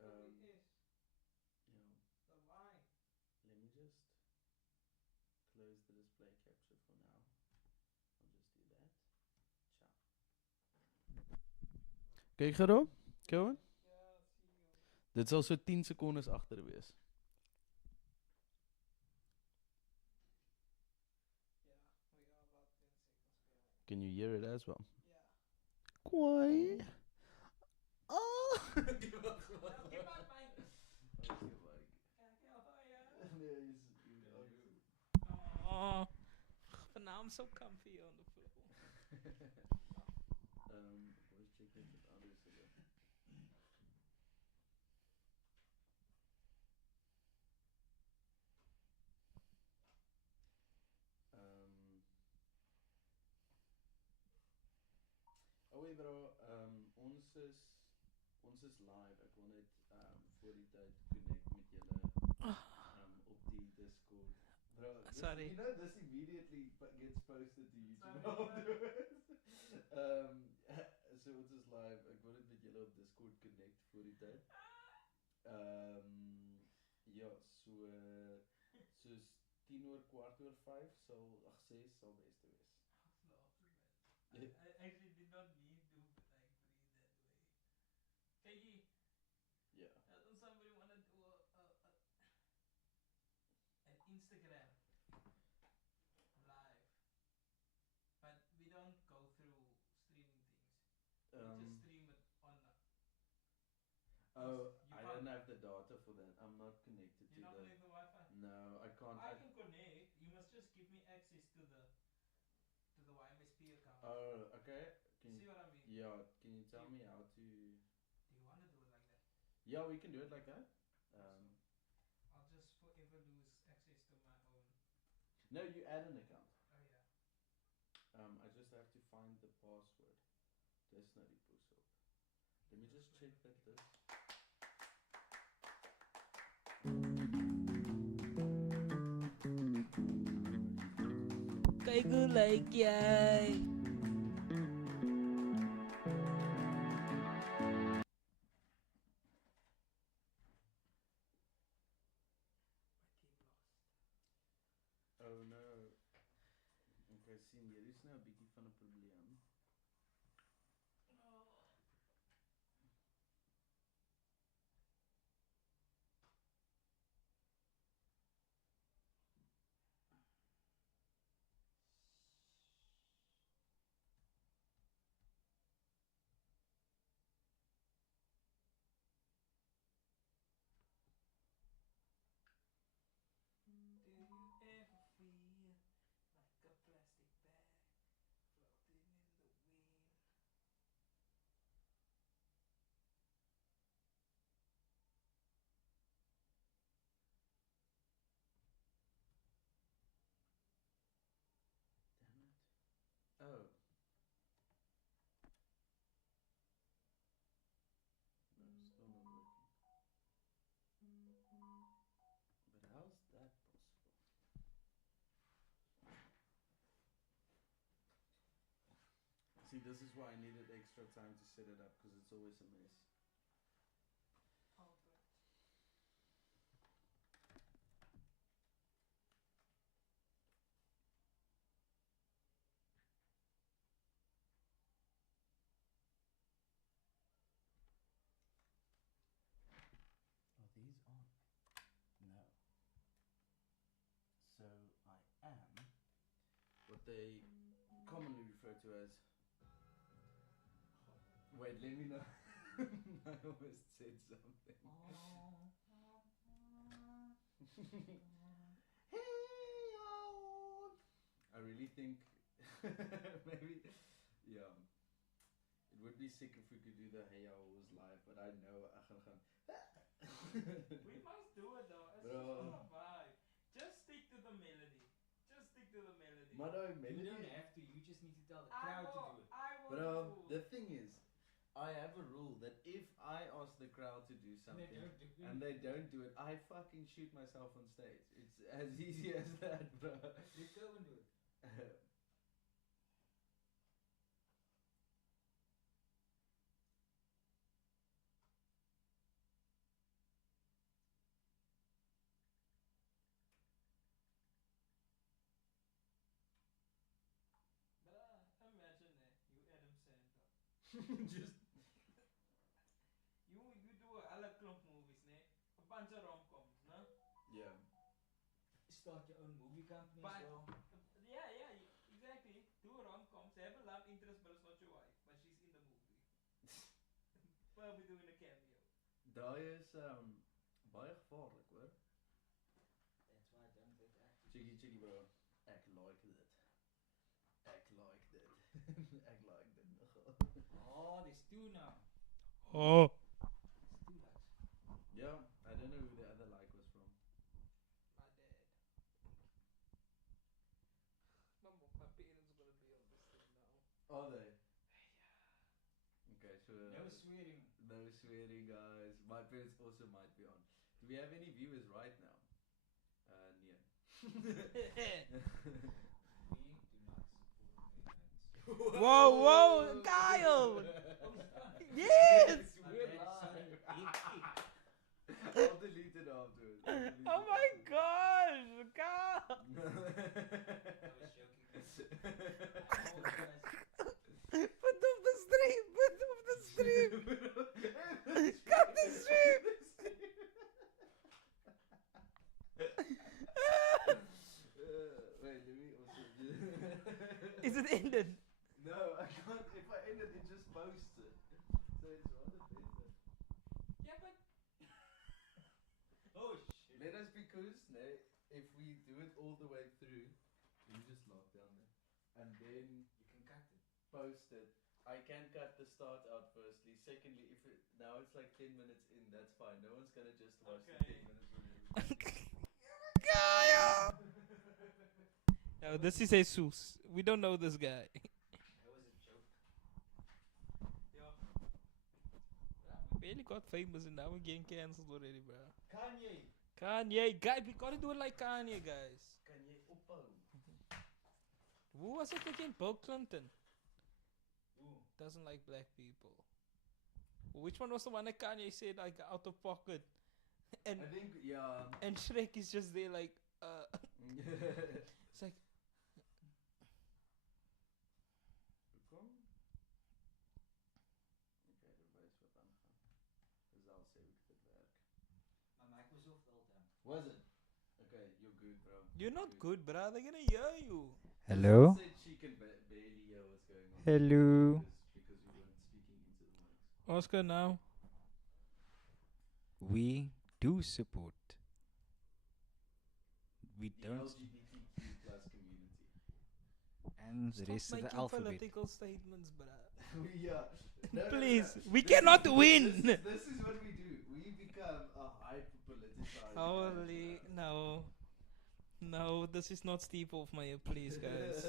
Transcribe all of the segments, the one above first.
Is. Yeah. So why? Let me just close the display capture for now. I'll just do that. Ciao. Kyk gerop. Koen. Ja, zie je. Dit sal so 10 sekondes agter wees. Ja, we are about 10 seconds behind. Can you hear it as well? Yeah. Kwai. Oh! Give up my. Nee, Oh, but now I'm so comfy on the floor. voice check dit met audio zitten. Oh wait bro, ons is live. Ek wil net voor die tyd connect met julle op die Discord. Bro, this, Sorry. you know this immediately gets posted to YouTube Sorry, afterwards. So ons is live. Ek wil net met julle op Discord connect voor die tyd. Ja, soos 5:10 sal 6 sal beste wees. I actually did not mean to like breathe that way. Kijk, Yeah. somebody wanna do an Instagram live, but we don't go through streaming things. We just stream it on. Oh, You I can't- don't have the data for that. I'm not connected You're to not the. connected to Wi-Fi. No, I can't. I can connect. You must just give me access to the YMSP account. Oh, okay. Can See you, what I mean? yeah, can you tell me how to? Do you wanna do it like that? Yeah, we can do it like that. I'll just forever lose access to my own. No, you add an account. Oh yeah. I just have to find the password. Dis nou die poes op. Let me just check that this. Kyk hoe lyk jy. Oh no. Okay, sien, hier is nou 'n bietjie van 'n probleem. Do you ever feel like a plastic bag floating in the wind? Damn it. Oh. No, still not working. But how's that possible? See, this is why I needed extra time to set it up, because it's always a mess. Altijd. Are these on? No. So I am what they commonly refer to as. Wait, let me know. I almost said something. Hey yo! I really think maybe, yeah. It would be sick if we could do the Hey Owls live, but I know I gaan. We must do it though. It's Bro. just for the vibe. Just stick to the melody. Just stick to the melody. Maar nou, melody. You don't have to. You just need to tell the crowd to do it. I will Bro, do the thing is, I have a rule that if I ask the crowd to do something And they don't do it. I fucking shoot myself on stage. It's as easy as that, bro. Let go and do it. Just You do a la klomp movies, ne? A bunch of rom-coms, no? yeah. Start your own movie company But as well. yeah, exactly. Do rom-coms. Have a love interest, but it's not your wife, but she's in the movie. Probably doing a cameo. Daai is baie gevaarlik, hoor. That's why I don't date actors. Cheeky bro. Ek like dit. Ek like dit. Ek like dit nogal. Oh, there's two now. Oh. There's two likes. Yeah, I don't know who the other like was from. My dad. My parents are gonna be on this thing now. Are they? Okay, so No swearing. no swearing, guys. My parents also might be on. Do we have any viewers right now? Yeah. We do not support aliens. Whoa, Kyle! Oh, is it on? Yes! My bad, sorry. I'll delete it afterwards. Oh my gosh, Kyle! I was joking. I apologize. Put off the stream! Put off the stream! Cut the stream! Wait, let me also Is it ended? No, I can't. If I end it, it just posts it. So it's rather better. Yeah, but Oh shit. Let us because if we do it all the way through, you just lock down there, and then You can cut it. post it. I can cut the start out firstly. Secondly, if it now it's like 10 minutes in, that's fine. No one's gonna just watch the Okay. 10 minutes when Kyle! No, this is Jesus. We don't know this guy. That was a joke. Yeah. We barely got famous and now we're getting cancelled already, bro. Kanye. Kanye, guys, we gotta do it like Kanye, guys. Kan jy ophou? Who was it again? Bill Clinton Ooh. doesn't like black people. Which one was the one that Kanye said like out of pocket? And I think yeah. and Shrek is just there like it's like Hoekom? Okay, dit wys wat aangaan. Dis al sê hoe dit werk. My mic was off the whole time. Was it? Okay, you're good, bro. you're not good, bro. They're gonna hear you. Hello? She said she can barely hear what's going on. Hello. Because you weren't speaking into the mics. Oscar now. We do support. We The don't. LGBTQ plus community. And the Stop rest of making the alphabet. political statements, bro. Yeah. No, Please, no. we This cannot is- win. This is what we do. We become a hyper politicized. Holy no, this is not Steve Hofmeyer, please, guys.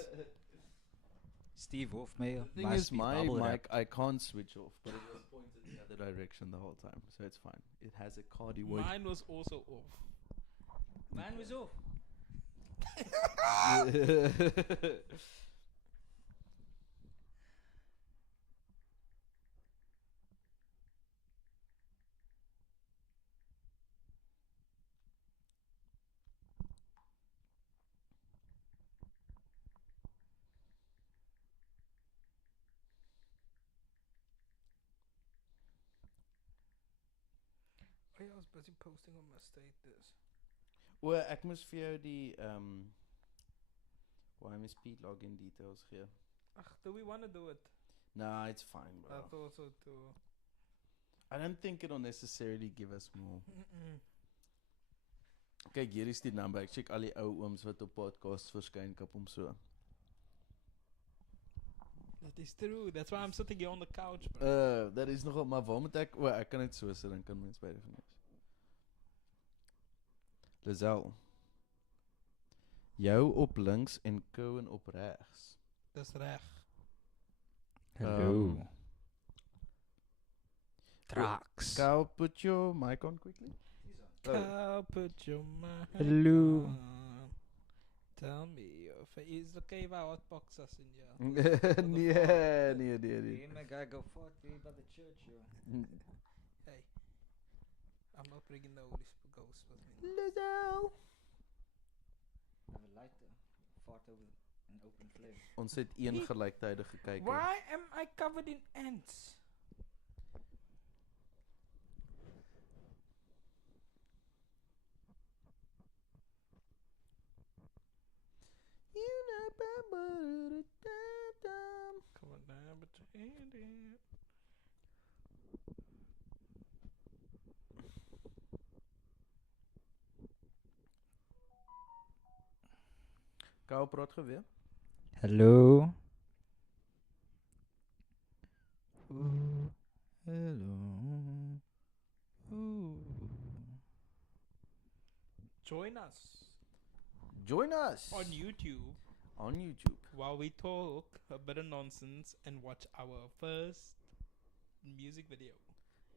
Steve Hofmeyer. The thing is, my mic I can't switch off, but it was pointed the other direction the whole time, so it's fine. It has a cardi word. Mine was also off. Mine was off. Oh yeah, I was busy posting on my status. Well, ek moes vir jou die YMSP login details gee. Ach, do we want to do it? Nah, it's fine, I bro. thought so too. I don't think it'll necessarily give us more. Mm-mm. Kyk, hier is die number. Ek check al die ou ooms wat op podcasts verskyn, kap hom so. That is true. That's why I'm sitting here on the couch, bro. Dat is nogal, maar waar moet ek, ek kan net so sit, dan kan mens beide van lees. Lizelle. Jou op links en Cohen op regs. That's reg. Hello. Trax. Kyle, put your mic on quickly. Cow, put your mind Hello. on. Tell me your face. Okay, waar hot boxers in jou? nee. Me and my guy go fought way by the church, yo. Hey, I'm not bringing the Holy Ghost with me. Lizelle. I have a lighter. Fought over An open flame. Ons het een Nee. gelyktydig gekyk. Why am I covered in ants? Come on now, but you ain't it. Kou praat geweer. Hello. Ooh, hello. Ooh. Join us Join us on YouTube on YouTube. while we talk a bit of nonsense and watch our first music video.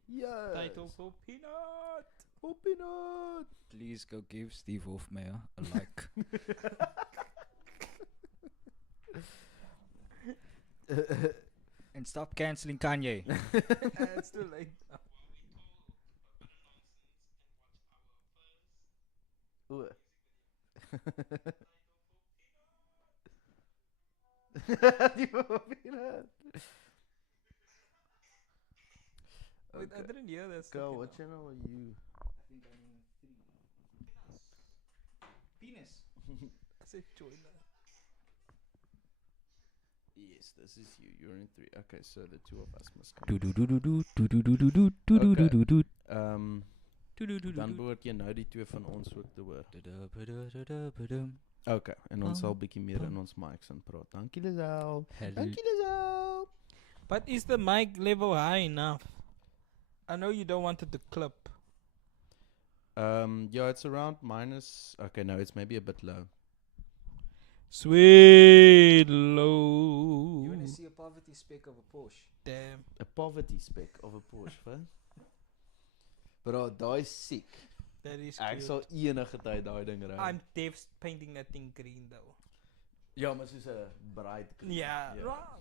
Yes. Title for Peanut. Oh, peanut. Please go give Steve Hofmeyer a like. And stop canceling Kanye. It's too late. Ooh. Die peanut. Wait, I didn't hear this. Kou, what channel are you? I think I'm in 3. Penis. I said join us. Yes, this is you. You're in 3. Okay, so the two of us must come. Do do do do do do do do do do do do do do do. Dan behoort jy nou die twee van ons ook te hoor. Okay, en ons sal bietjie meer in ons mics in praat. Dankie Lisel. Dankie Lisel. But is the mic level high enough? I know you don't want it to clip. Yeah, it's around minus. Okay, no, it's maybe a bit low. Sweet low. You wanna see a poverty speck of a Porsche? Damn. A poverty speck of a Porsche, wat? Bro, daai siek. That is Ek cute. sal enige tyd daai ding ry. I'm Dave's painting that thing green though. Ja, maar soos 'n bright kleur. Yeah. Ja.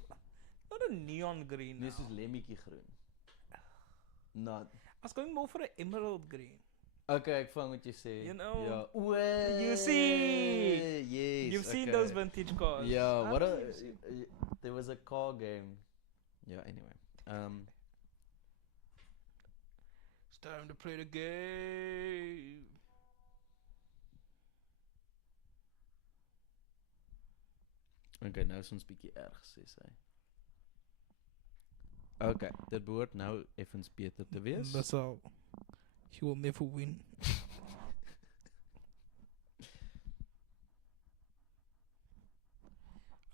Not a neon green. Nee, now. soos lemmetjie groen. Not. I was going more for an emerald green. Okay, ek vang wat jy sê. You know, Ja. you see. Yes. You've seen okay. those vintage cars. Yeah, I what know a you've seen- there was a car game. Yeah, anyway. It's time to play the game. Okay, nou is ons bietjie erg sê sy. Okay, dit behoort nou effens beter te wees. That's all. He will never win.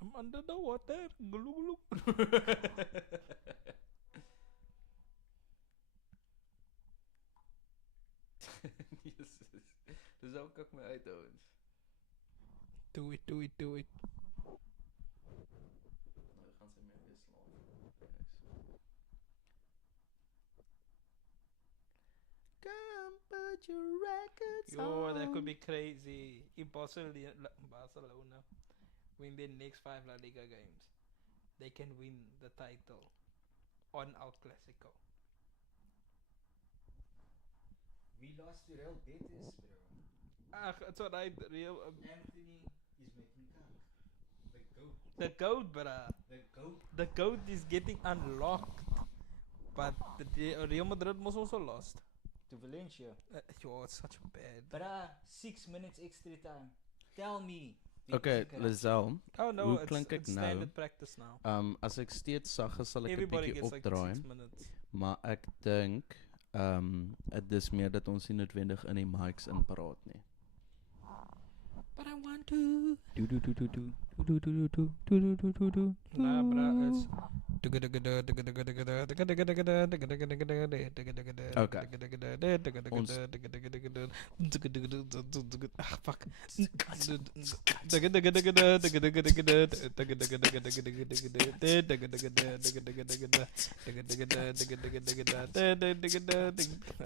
I'm under the water. Glug glug. Jesus. Dis ook ek my uit ouens. Do it, do it, do it. Nou gaan sy my weer slaap. Come put your records Yo, that could on. be crazy. If Barcelona win their next 5 La Liga games, they can win the title on El Clasico. We lost to Real Betis, bro. That's what I real. Anthony is making come. The goat. The goat, bruh. The goat. The goat is getting unlocked. But Real Madrid was also lost. To Valencia. Yo, it's such a bad. Bruh, 6 minutes extra time. Tell me. Okay, Lisel, Oh no, Hoe it's, klink ek it's nou? standard practice now. as ek steeds sag is, sal ek 'n Everybody bietjie gets like opdraai, 6 minutes. maar ek dink dit is meer dat ons nie noodwendig in die mics in praat nie. But I want to. Do do do do do do do do do do do do do. Nah, bruh, it's. Ah, fuck.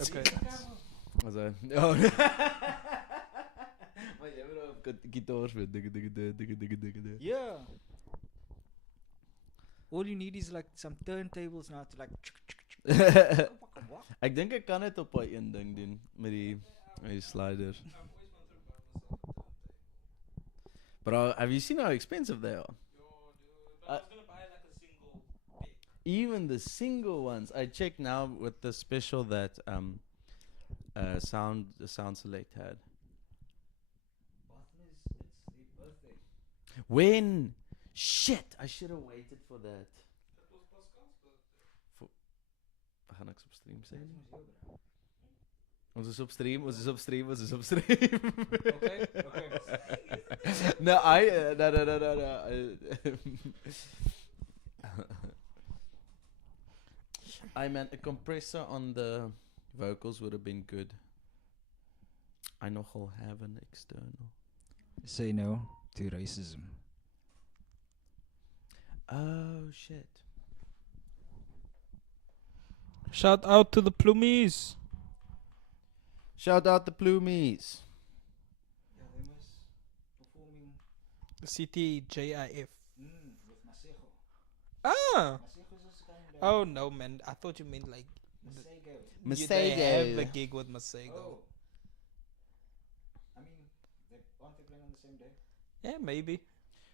Okay. Also, ja. Maar jy moet op gitaar speel. Yeah. All you need is like some turntables now to like. Ek dink ek kan dit op daai een ding doen met die sliders. Bro, have you seen how expensive they are? Yo, dude. But I I was gonna buy like a single pick. Even the single ones. I checked now with the special that Sound Select had. It's their birthday. When? Shit, I should have waited for that. That was Pascal's birthday. We gaan niks op stream sê Dit nie. is jou, bro. Ons is op stream, ons is op stream, ons is op stream. Okay, okay. No, no. I meant a compressor on the vocals would have been good. I nogal have an external. Say no to racism. Oh shit. Shout out to the Plumies. Shout out the Plumies. Yeah, they was performing The CTJIF. with Masejo. Ah. Masejo's also coming down. Oh no, man. I thought you meant like Masego. they have a Masego. gig with Masego. Oh. I mean, aren't they playing on the same day? Yeah, maybe.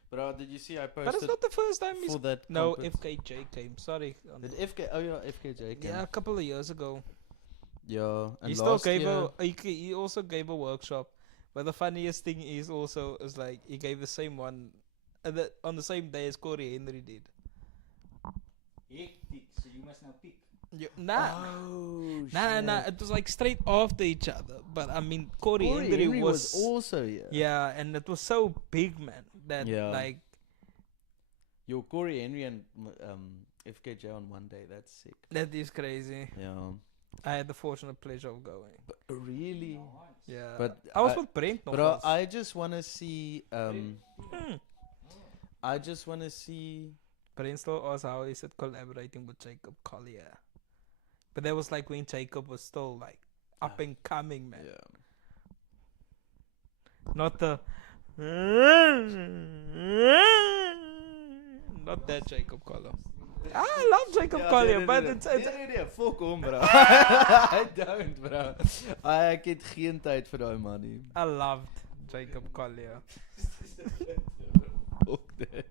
Bro, did you see I But it's posted not the first time he's. for that No, compet- FKJ came. Sorry. Did FK? Oh yeah, FKJ. Came. Yeah, a couple of years ago. Yeah. And He still last gave year, he also gave a workshop. But the funniest thing is like he gave the same one on the same day as Corey Henry did. Hectic. So you must now pick. Nah. Oh Nah. It was like straight after each other. But I mean, Corey Corey Henry Henry was also here. yeah, and it was so big, man. That Yeah. like Yo, Corey Henry and FKJ on one day. That's sick. that is crazy. Yeah. I had the fortunate pleasure of going. But really. Nice. Yeah, But I was I- with Brent. Bro, nogals. I just wanna see. Hmm. I just wanna see. Brent still asked how is it collaborating with Jacob Collier, but that was like when Jacob was still like up and coming, man. Yeah. Not the. Not that Jacob Collier. I love Jacob Collier, but it's Nee, fuck hom, bro. I don't, bro. Ek het geen tyd vir daai man nie. I loved Jacob Collier. Fuck that.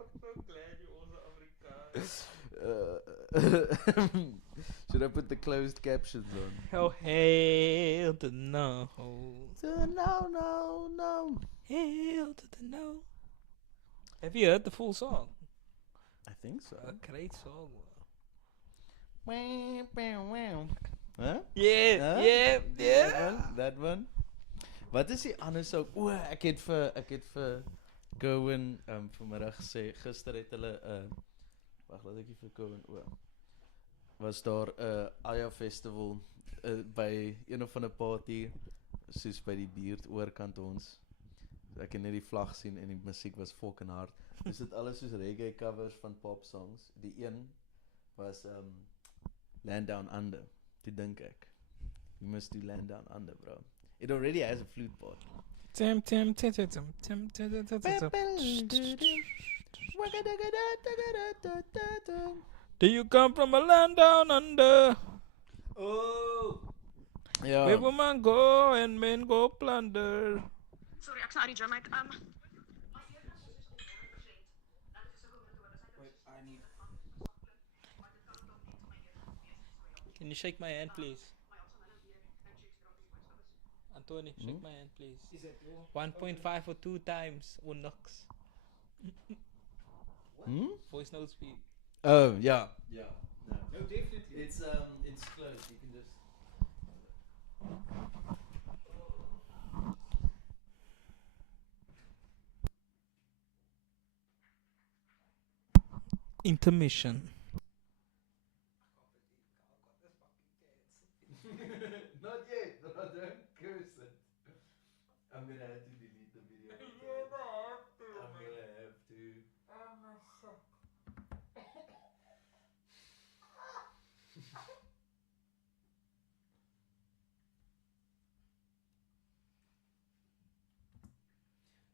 I'm so glad you also Afrikaans. Should I put the closed captions on? Oh hell to the no. No. Hell to the no. Have you heard the full song? I think so. A great song. Huh? Yeah, Huh? yeah, yeah. That one. Wat is die ander song? O, ek het vir Cohen vanmiddag gesê gister het hulle wag, laat ek vir Cohen was daar 'n Aya festival by een of ander party soos by die buurt oorkant ons. Ek kan net die vlag sien en die musiek was fucking hard. Dis dit alles soos reggae covers van pop songs. Die een was Land Down Under. Toe dink ek, you must do Land Down Under, bro. It already has a flute part. Tim. Do you come from a land down under? Oh! Ja. Where women go and men go plunder. Sorry, ek's nou uit die gym uit. Wait, I need. Can you shake my hand, please? Anthony, shake my hand, please. Is it all? 1.5 for 2 times. Or knocks. Voice note speed. Oh, yeah. Yeah. No. No, definitely. It's closed. You can just Intermission. Not yet. No, don't curse it. I'm gonna have to delete the video. I'm gonna have to.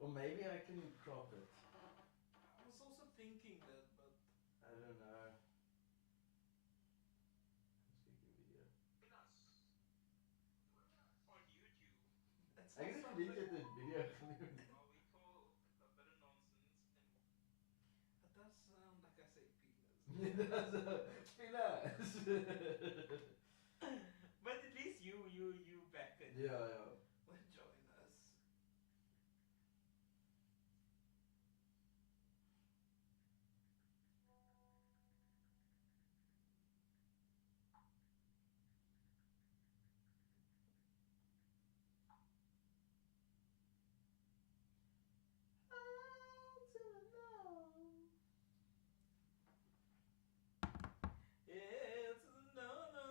Or maybe I can crop it. I was also thinking that, but I don't know. Speaking video. on YouTube. Ek het net dit video genoem. But at least you back it. Yeah, yeah. Would join us. It's no no.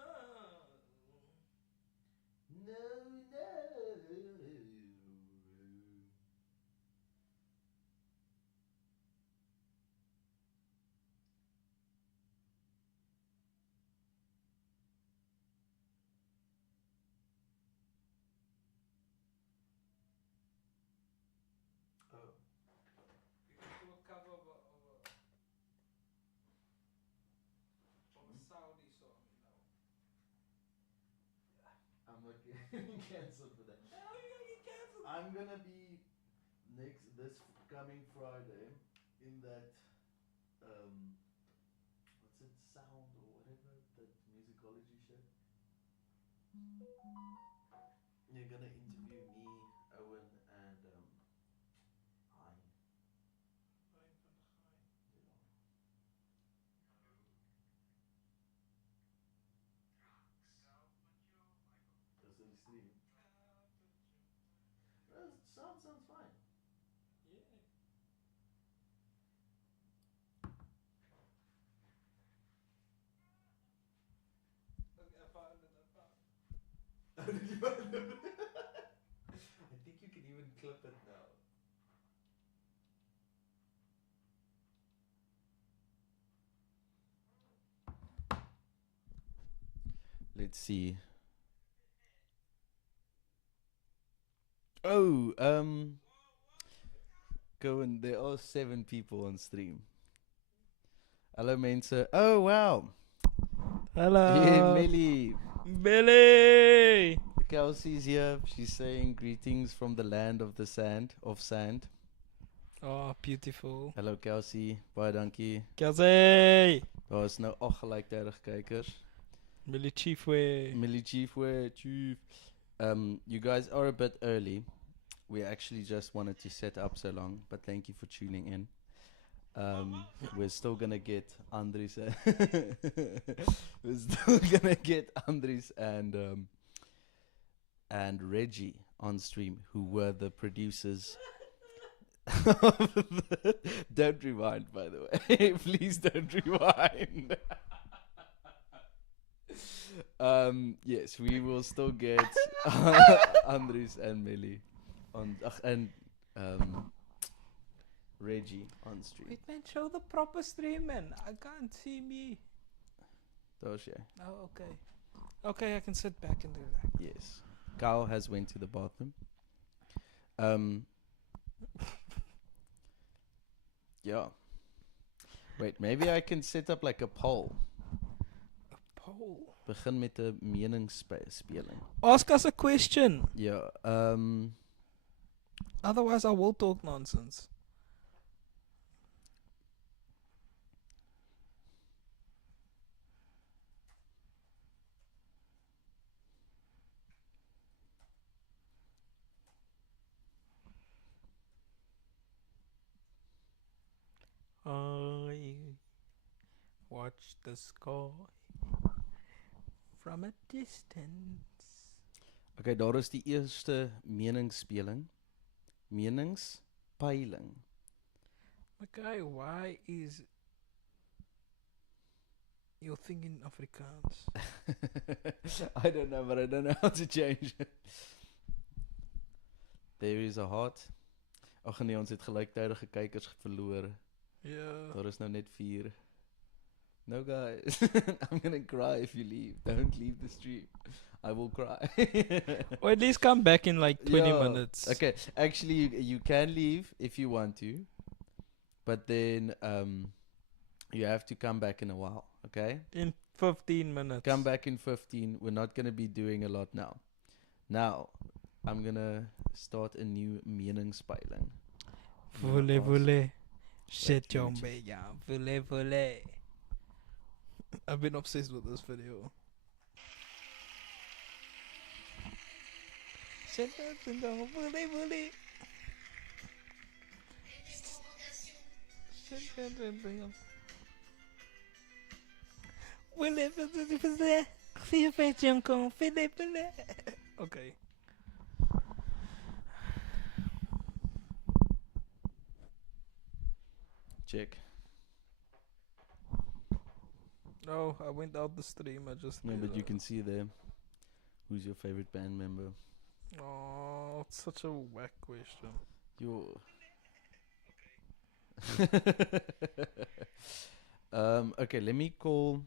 No, no. Oh, You can do a cover of a Saudi song, you know. I'm not getting cancelled for that. How are you gonna get cancelled? I'm gonna be this coming Friday in that what's it, sound or whatever, that musicology show. You're gonna interview me, Owen, and Hein. Hein van der Gaai. Yeah. That's in the stream. Sounds fine. Yeah. Okay, I found it. How did you find it? I think you can even clip it now. Let's see. Oh, go and there are 7 people on stream. Hallo mense. Oh wow. Hello. Millie. Billy. Kelsey's here. She's saying greetings from the land of the sand. Oh, beautiful. Hallo Kelsey. Baie dankie. Kelsey. Daar is nou 8 gelyktydig kykers. Millie Chiefway. Millie Chiefway, Chief. You guys are a bit early. We actually just wanted to set up so long, but thank you for tuning in. We're still gonna get Andries. We're still gonna get Andries and Reggie on stream, who were the producers. Don't rewind, by the way. Please don't rewind. Yes, we will still get Andries and Millie on and Reggie on stream. Wait, man, show the proper stream, man. I can't see me. Daar's jy. Oh, okay. Okay, I can sit back and relax. Yes. Kyle has went to the bathroom. Yeah. Wait, maybe I can set up like a poll. Poll. Begin met 'n meningspeling. Ask us a question. Ja, Otherwise, I will talk nonsense. I watch the sky from a distance. okay, daar is die eerste meningspeling. Meningspeiling. Okay, why is your thing in Afrikaans? I don't know, but I don't know how to change it. There is a heart. Ag nee, ons het gelyktydige kykers verloor. Yeah. Daar is nou net 4. No guys, I'm gonna cry if you leave. Don't leave the stream. I will cry. Or at least come back in like 20 Yeah. minutes. Okay, actually you can leave if you want to. But then you have to come back in a while, okay? In 15 minutes. Come back in 15. We're not going to be doing a lot now. Now, I'm going to start a new meningspeiling. Volle, volle. Let Shit, me jombe, ja. Volle, volle. I've been obsessed with this video. Okay. Check. No, I went out the stream. I just. No, did but you a- can see there. Who's your favorite band member? Oh, it's such a whack question. Your. Okay, let me call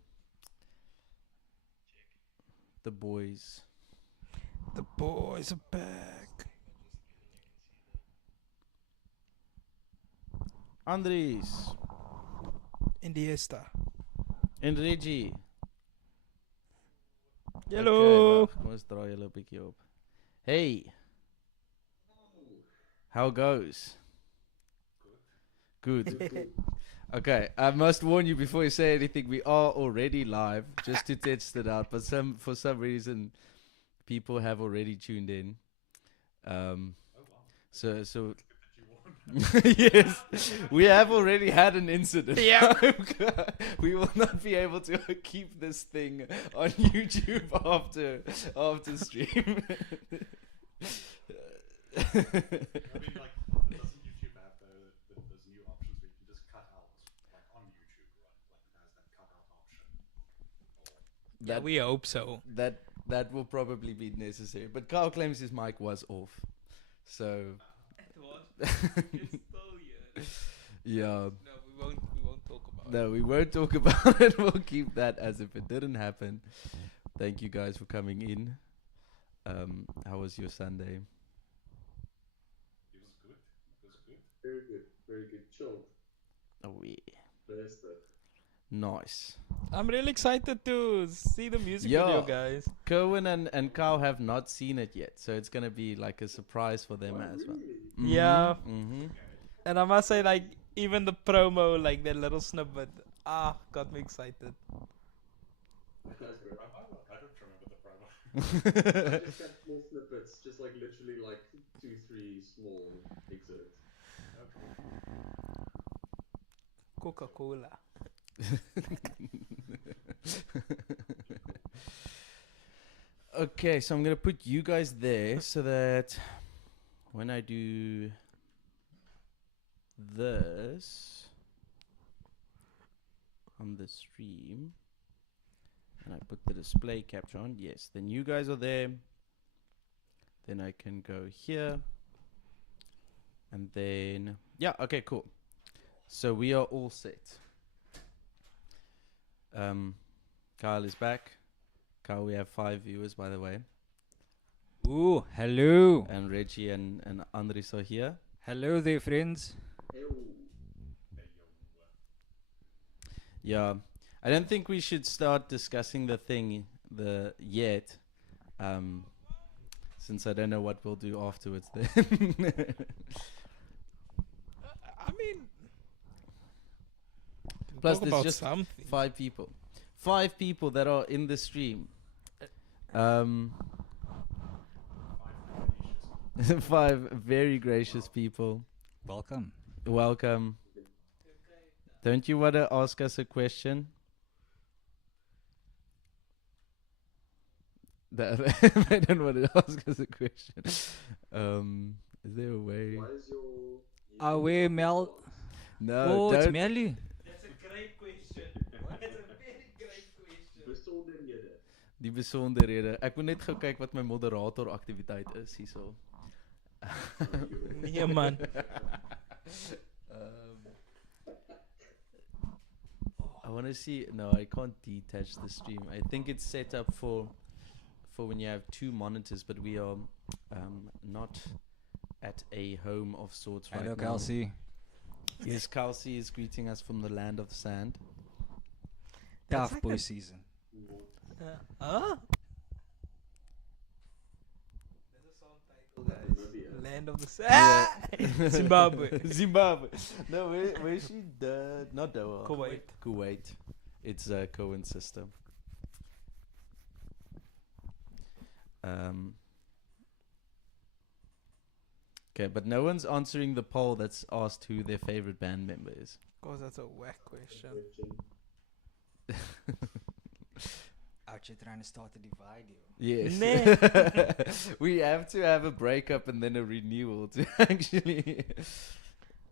the boys. The boys are back. Andries Indiesta. en Reggie. Hello. Okay, kom ons draai julle 'n bietjie op. Hey. How goes? Good. Okay, I must warn you before you say anything, we are already live, just to test it out, but for some reason people have already tuned in. So yes, we have already had an incident. Yeah. We will not be able to keep this thing on YouTube after stream. I mean, like, doesn't YouTube have those new options where you can just cut out, like on YouTube, right? Like, it has that cut out option. Yeah, we hope so. That will probably be necessary. But Carl claims his mic was off, so It was. It's still here. yeah. No, we won't talk about it. No, we won't talk about it. We'll keep that as if it didn't happen. Thank you guys for coming in. How was your Sunday? It was good. It was good. Very good, very good. Chilled. Oh yeah, Blessed. nice. I'm really excited to see the music Yeah. video, guys. Kerwin and Carl have not seen it yet, so it's gonna be like a surprise for them as well. Really? Yeah. Mm-hmm. And I must say, like, even the promo, like that little snippet, got me excited. That's great. I don't remember the promo. I just got small snippets, just like literally like 2-3 small excerpts. Coca-Cola. Okay, so I'm gonna put you guys there so that when I do this on the stream and I put the display capture on, yes, then you guys are there. Then I can go here. And then, yeah, okay, cool. So we are all set. Kyle is back. Kyle, we have 5 viewers, by the way. Ooh, hello. And Reggie and Andres are here. Hello there, friends. Ew. Yeah, I don't think we should start discussing the thing yet, since I don't know what we'll do afterwards. Then. I mean, Plus, talk there's about just something. 5 people. 5 people that are in the stream. 5 very gracious people. Welcome. Welcome. Don't you want to ask us a question? They don't want to ask us a question. Is there a way? Why is your... Away, Mel. No, Oh, it's don't. Melly. That's a great question. That's a very great question. Besonderhede. Die besonderhede. Ek moet net gou kyk wat my moderator aktiwiteit is hierso. Nee, man. I want to see. No, I can't detach the stream. I think it's set up for when you have 2 monitors, but we are not at a home of sorts right Hello, now. Kelsey. Yes, Kelsey is greeting us from the land of sand. Tough like boy a- season. Huh? There's a song title, guys. Namibia. Land of the Yeah. Zimbabwe. Zimbabwe. No, where is she? Not Doha. Kuwait. Kuwait. It's Cohen's sister. Okay, but no one's answering the poll that's asked who their favorite band member is. Cause that's a whack question. Out here trying to start a divide here. Yes. Nah. We have to have a breakup and then a renewal to actually.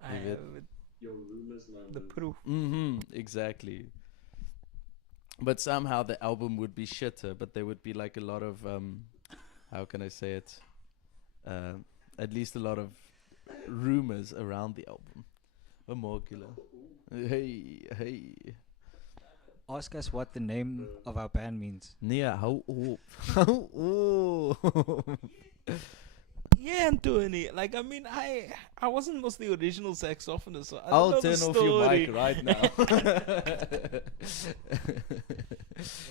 I Leave have it. Your rumors moment. the proof. Exactly. But somehow the album would be shitter, but there would be like a lot of how can I say it? At least a lot of rumors around the album. A Morgula. Hey. Ask us what the name of our band means. Nia, hou op. Hou op. Yeah, Anthony. Like, I mean, I wasn't most the original saxophonist, so I don't I'll know the turn off your story. mic right now. It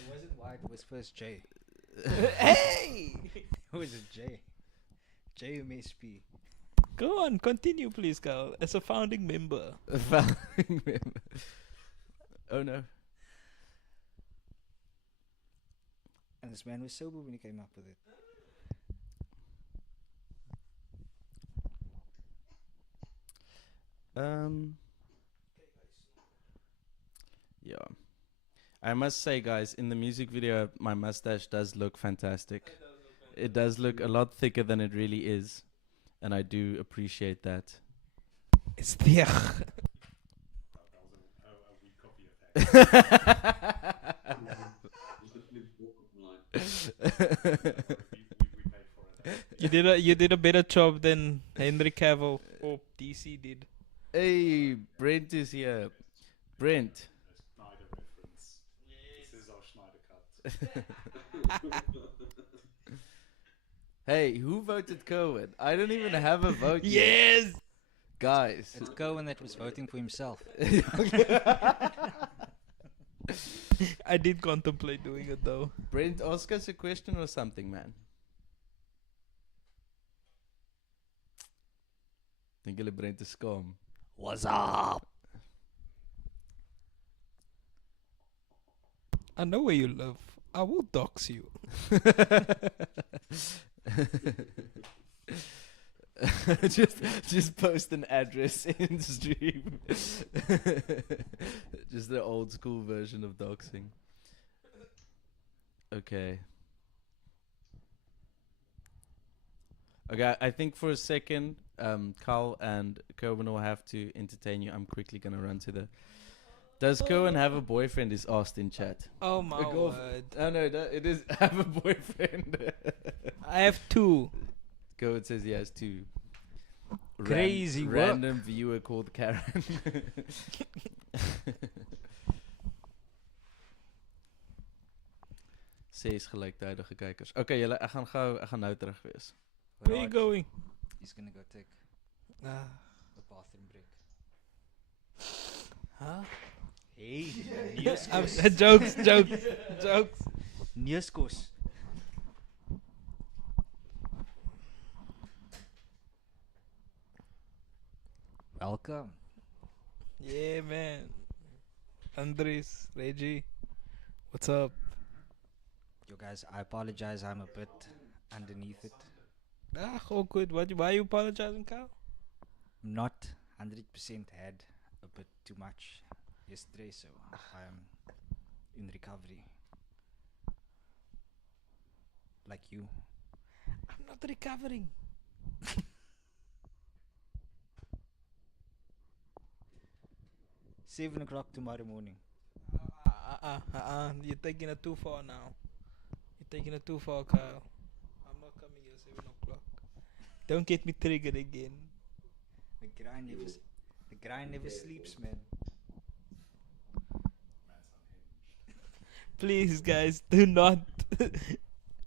wasn't Y, it was first J. Hey! Who was it? J. JMSP. Go on, continue, please, Carl. As a founding member. A founding member. Oh no. And this man was sober when he came up with it. Yeah. I must say, guys, in the music video, my mustache does look fantastic. It does look a lot thicker than it really is. And I do appreciate that. It's there. That was a weak copy of that. We paid for it. You did a better job than Henry Cavill or DC did. Hey, Brent is here. Brent. A Schneider reference. This is our Schneider cut. Hey, who voted Cohen? I don't even have a vote yet. Yes! Guys. It's Cohen that was voting for himself. I did contemplate doing it though. Brent, ask us a question or something, man. Think julle Brent is skaam. What's up? I know where you live. I will dox you. just post an address in stream. Just the old school version of doxing. Okay. Okay, I think for a second, Carl and Cohen will have to entertain you. I'm quickly gonna run to the. Does Cohen have a boyfriend? Is asked in chat. Oh my golf- word. Oh no, it is have a boyfriend. I have two. Cohen says he has two. Crazy work. Random viewer called Karen. Ses gelyktydige kykers. Okay, julle, ek gaan nou terug wees. Where are you going? He's gonna go take Ah. a bathroom break. Huh? Hey, Jokes. Nieuwskos. Welcome. Yeah, man. Andres, Reggie, what's up? Yo guys, I apologize, I'm a bit underneath it. Oh good. Why are you apologizing, Kyle? Not 100% had a bit too much yesterday, so I'm in recovery. Like you. I'm not recovering. 7 o'clock tomorrow morning. You're taking it too far now. You're taking it too far, Kyle. I'm not coming here 7 o'clock. Don't get me triggered again. The grind never sleeps, man. Please, guys, do not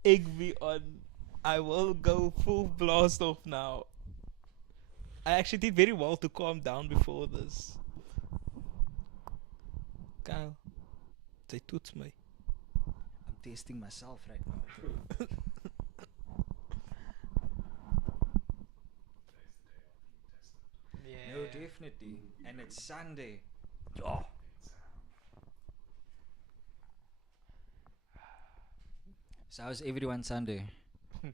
egg me on. I will go full blast off now. I actually did very well to calm down before this. Kyle, say toets me. I'm testing myself right now. Yeah. No, definitely. And it's Sunday. Oh. So how's everyone Sunday? I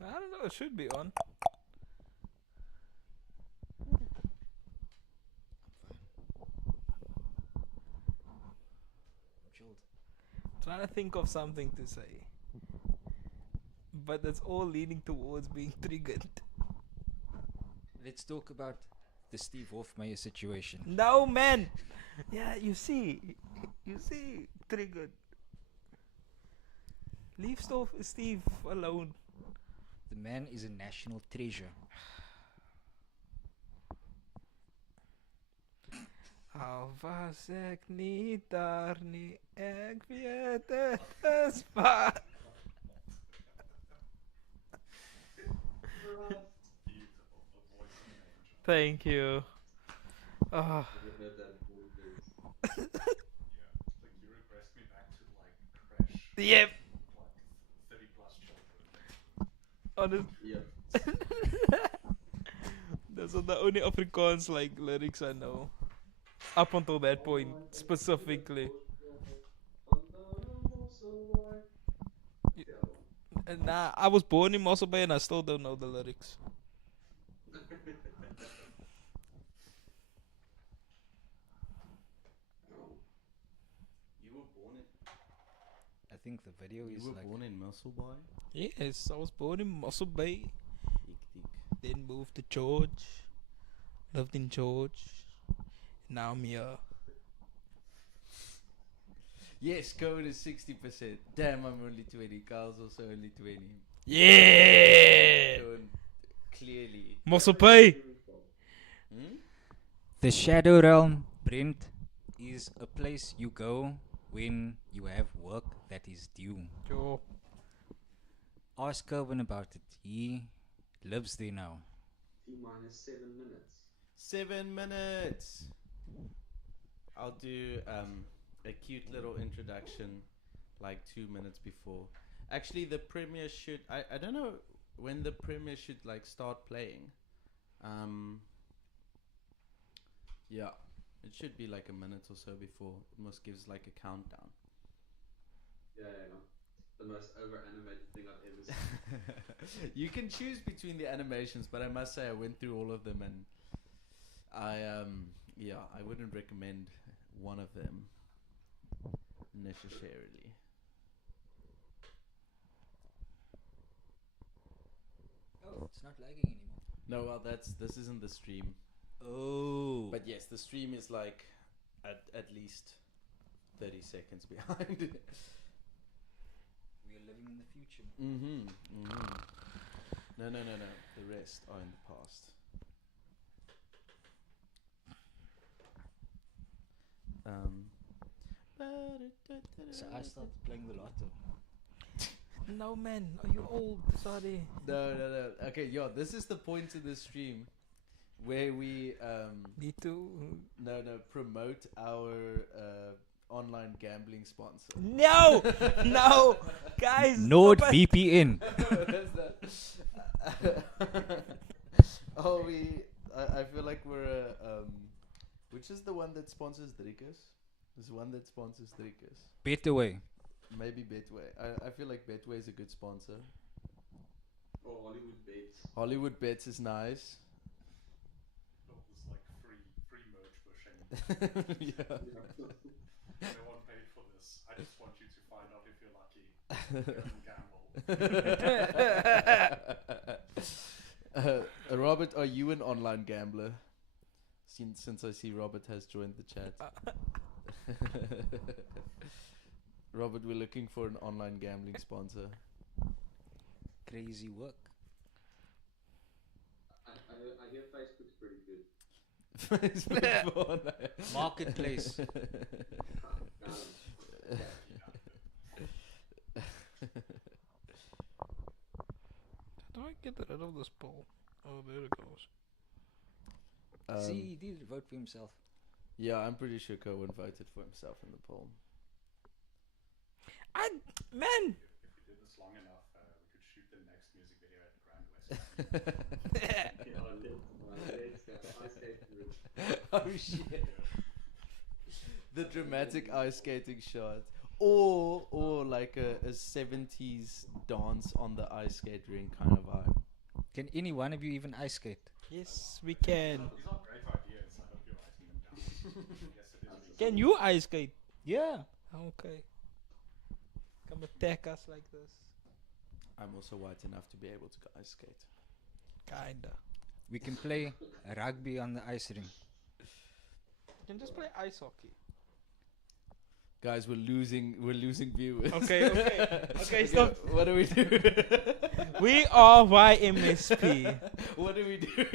don't know. It should be on. Chilled. Trying to think of something to say, but that's all leaning towards being triggered. Let's talk about the Steve Hofmeyer situation. No, man. Yeah, you see, triggered. Leave Steve alone. The man is a national treasure. Al was ek nie daar nie, ek weet dit is waar. Beautiful. A voice of an angel. Thank you. Oh, I haven't heard that in 4 years. Yeah. Like you regressed me back to like crash. yep. Like 30 plus children. Honest. Yep. Those are the only Afrikaans like lyrics I know. Up until that point, specifically. And nah, I was born in Mossel Bay and I still don't know the lyrics. You were born in. I think the video You is were like born in Musselby. Yes, I was born in Mossel Bay, Tick tick. then moved to George, lived in George. Now I'm here. Yes, code is 60%. Damn, I'm only 20. Carl's also only 20. Yeah! Cohen, clearly. Mossel Bay! Hmm? the Shadow Realm, Brent, is a place you go when you have work that is due. Yo. Ask Kelvin about it. He lives there now. T minus 7 minutes. 7 minutes. I'll do a cute little introduction like 2 minutes before. Actually, the premiere should. I don't know when the premiere should like start playing. Yeah, it should be like a minute or so before. It must gives like a countdown. Yeah. The most over animated thing I've ever seen. You can choose between the animations, but I must say I went through all of them and I wouldn't recommend one of them necessarily. Oh, it's not lagging anymore. No, well this isn't the stream. Oh. But yes, the stream is like at least 30 seconds behind. We are living in the future. No. The rest are in the past. So I started playing the lotto. No, man. Are you old? Sorry. No. Okay, this is the point of the stream where we Need to. promote our online gambling sponsor. No! No! Guys! NordVPN. I feel like we're which is the one that sponsors Drinkers? There's one that sponsors Drinkers. Betaway. Maybe Betway. I feel like Betway is a good sponsor. Or Hollywood Bets. Hollywood Bets is nice. All this like free merch pushing. Yeah. No one paid for this. I just want you to find out if you're lucky. Go and gamble. Robert, are you an online gambler? Since I see Robert has joined the chat. Robert, we're looking for an online gambling sponsor. Crazy work. I hear Facebook's pretty good. Facebook for online. Marketplace. How do I get rid of this poll? Oh, there it goes. See, he did vote for himself. Yeah, I'm pretty sure Cohen voted for himself in the poll. Man! If we did this long enough, we could shoot the next music video at Grand West. Yeah, let's I stayed in Oh shit. The dramatic ice skating shot. Or like a 70s dance on the ice skate rink kind of vibe. Can any one of you even ice skate? Yes, we can. These are great ideas. I hope you're writing them down. Yes, it is. Can you ice skate? Yeah. Okay. Come attack us like this. I'm also white enough to be able to ice skate. Kinda. We can play rugby on the ice rink. You can just play ice hockey. Guys, we're losing viewers. Okay, okay, stop. What do we do? We are YMSP. What do we do?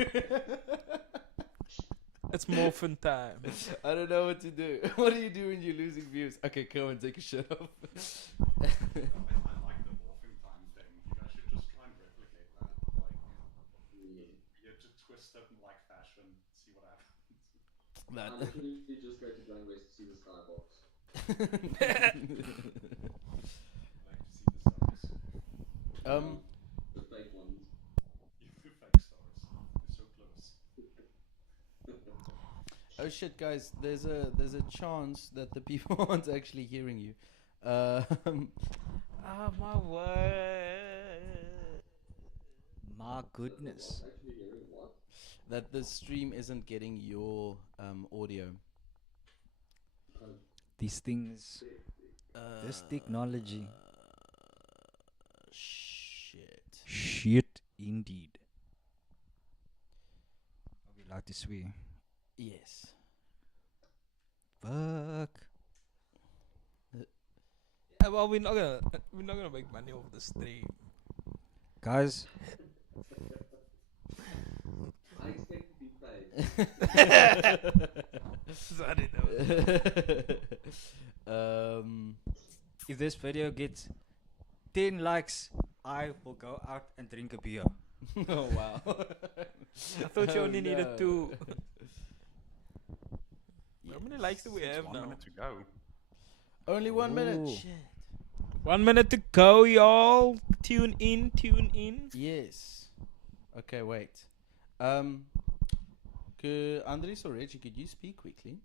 It's morphin time. I don't know what to do. What do you do when you're losing views? Okay, come and take a shit off. I like the morphing time thing. You guys should just try and replicate that. Like, you have to twist it in like fashion, see what happens. That. I'm literally just go to Grand West to see the skybox. I like to see the stars. The fake ones. You fake stars. You're so close. Oh shit, guys! There's a chance that the people aren't actually hearing you. Oh my word. My goodness. Actually hearing what? That the stream isn't getting your audio. These things. This technology. Shit. Shit, indeed. Are we allowed to swear? Yes. Fuck. Well, we're not gonna make money off the stream. Guys, I expect to be paid. Sorry, no. if this video gets 10 likes, I will go out and drink a beer. Oh wow. I thought you only needed no. 2. How many likes do we have 1 now? minute to go. Only 1 minute. Ooh. Shit. 1 minute to go, y'all. Tune in. Yes. Okay, wait. Andres or Reggie, could you speak quickly?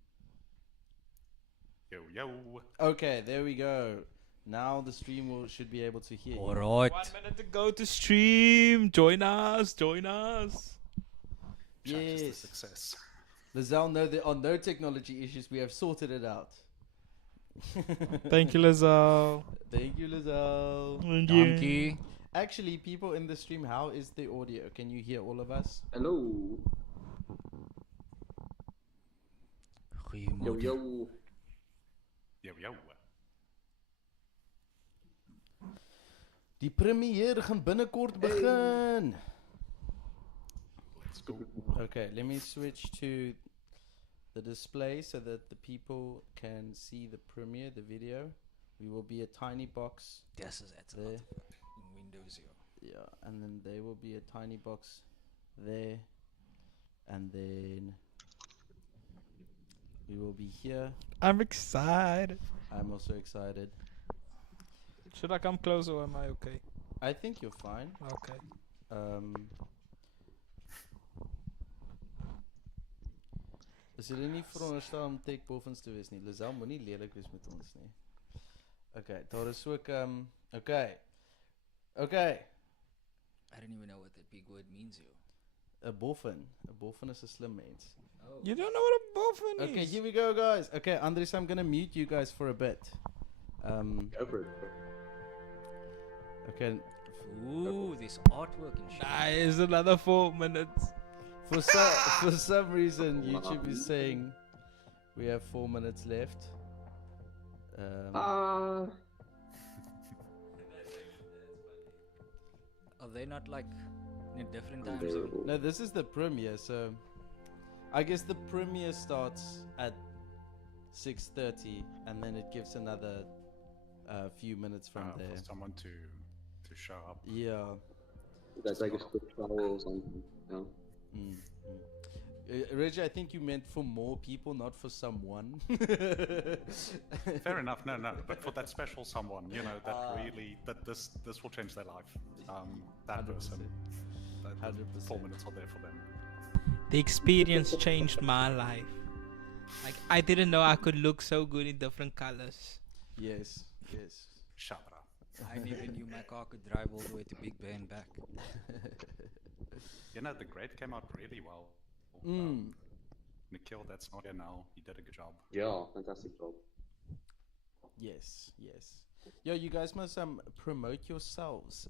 Yo, yo. Okay, there we go. Now the stream should be able to hear you. Alright. 1 minute to go to stream. Join us. Chat is the Yes. success. Lizelle, no, there are no technology issues. We have sorted it out. Thank you, Lizelle. Thank you, Lizelle. Donkey. Actually, people in the stream, how is the audio? Can you hear all of us? Hello. Yo, Goeiemorgen. yo. Yo, yo. Die premiere gaan binnekort begin. Let's go. Okay, let me switch to the display so that the people can see the premiere, the video. We will be a tiny box This is it. there. In Windows here. Yeah, and then there will be a tiny box there. And then we will be here. I'm excited. I'm also excited. Should I come closer or am I okay? I think you're fine. Okay. Is julle nie veronderstel om tech boffins te wees nie? Lizelle moenie lelik wees met ons nie. Okay, daar is ook okay. Okay, I don't even know what that big word means here. 'n boffin. 'n Boffin is 'n slim mens. Oh. You don't know what a boffin Okay, is. here we go, guys. Okay, Andres, I'm gonna mute you guys for a bit. Go for it. Okay, Ooh, this artwork and shit. Nice, another 4 minutes. for some reason YouTube is saying we have 4 minutes left. Are they not like in a different time zone? Unbearable. No, this is the premiere, so I guess the premiere starts at 6:30, and then it gives another few minutes from there. For someone to show up. Yeah. That's like a quick shower or something. Yeah. Reggie, I think you meant for more people, not for someone. Fair enough. No. But for that special someone, you know, that really that this will change their life. That 100%. person. That 100%. 4 minutes are there for them. The experience changed my life. Like I didn't know I could look so good in different colors. Yes, yes. Shut up. I never knew my car could drive all the way to Big Bay and back. You know, the grade came out really well. Nikhil, that's not here now. He did a good job. Yeah, fantastic job. Yes, yes. Yo, you guys must promote yourselves.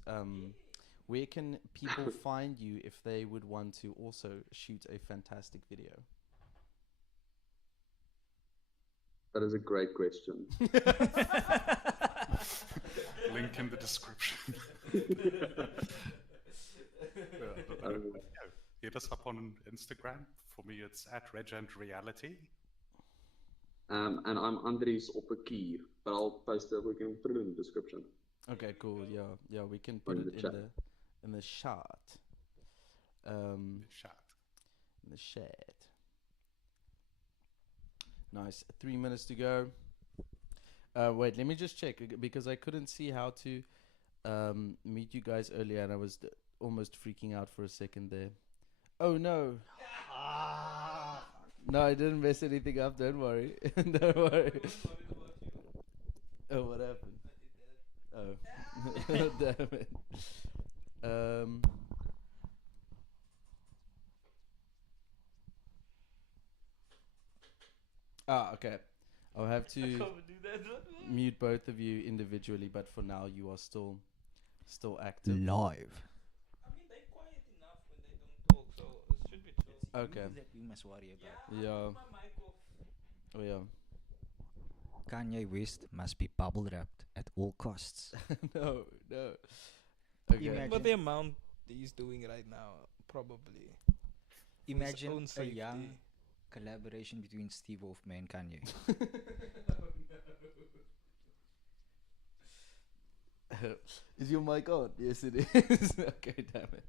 Where can people find you if they would want to also shoot a fantastic video? That is a great question. Link in the description. Hit us up on Instagram. For me, it's at @RegentReality. And I'm Andries Oppekier, but I'll post it. We can put it in the description. Okay, cool. Yeah, yeah, we can put in it the in chat. the shot. Chat. In the chat. Nice. 3 minutes to go. Wait, let me just check because I couldn't see how to mute you guys earlier, and I was almost freaking out for a second there. Oh no! No, I didn't mess anything up. Don't worry. Don't worry. Oh, what happened? Oh, damn it. Okay. I'll have to mute both of you individually, but for now you are still active. Live. I mean, they're quiet enough when they don't talk, so it should be chill. Okay. That we must worry about. Yeah. My mic off. Oh yeah. Kanye West must be bubble wrapped at all costs. No. Okay. Imagine- But the amount he's doing right now, probably. Imagine own a safety. young collaboration between Steve Wolfman and Kanye. Is your mic on? Yes, it is. Okay, damn it.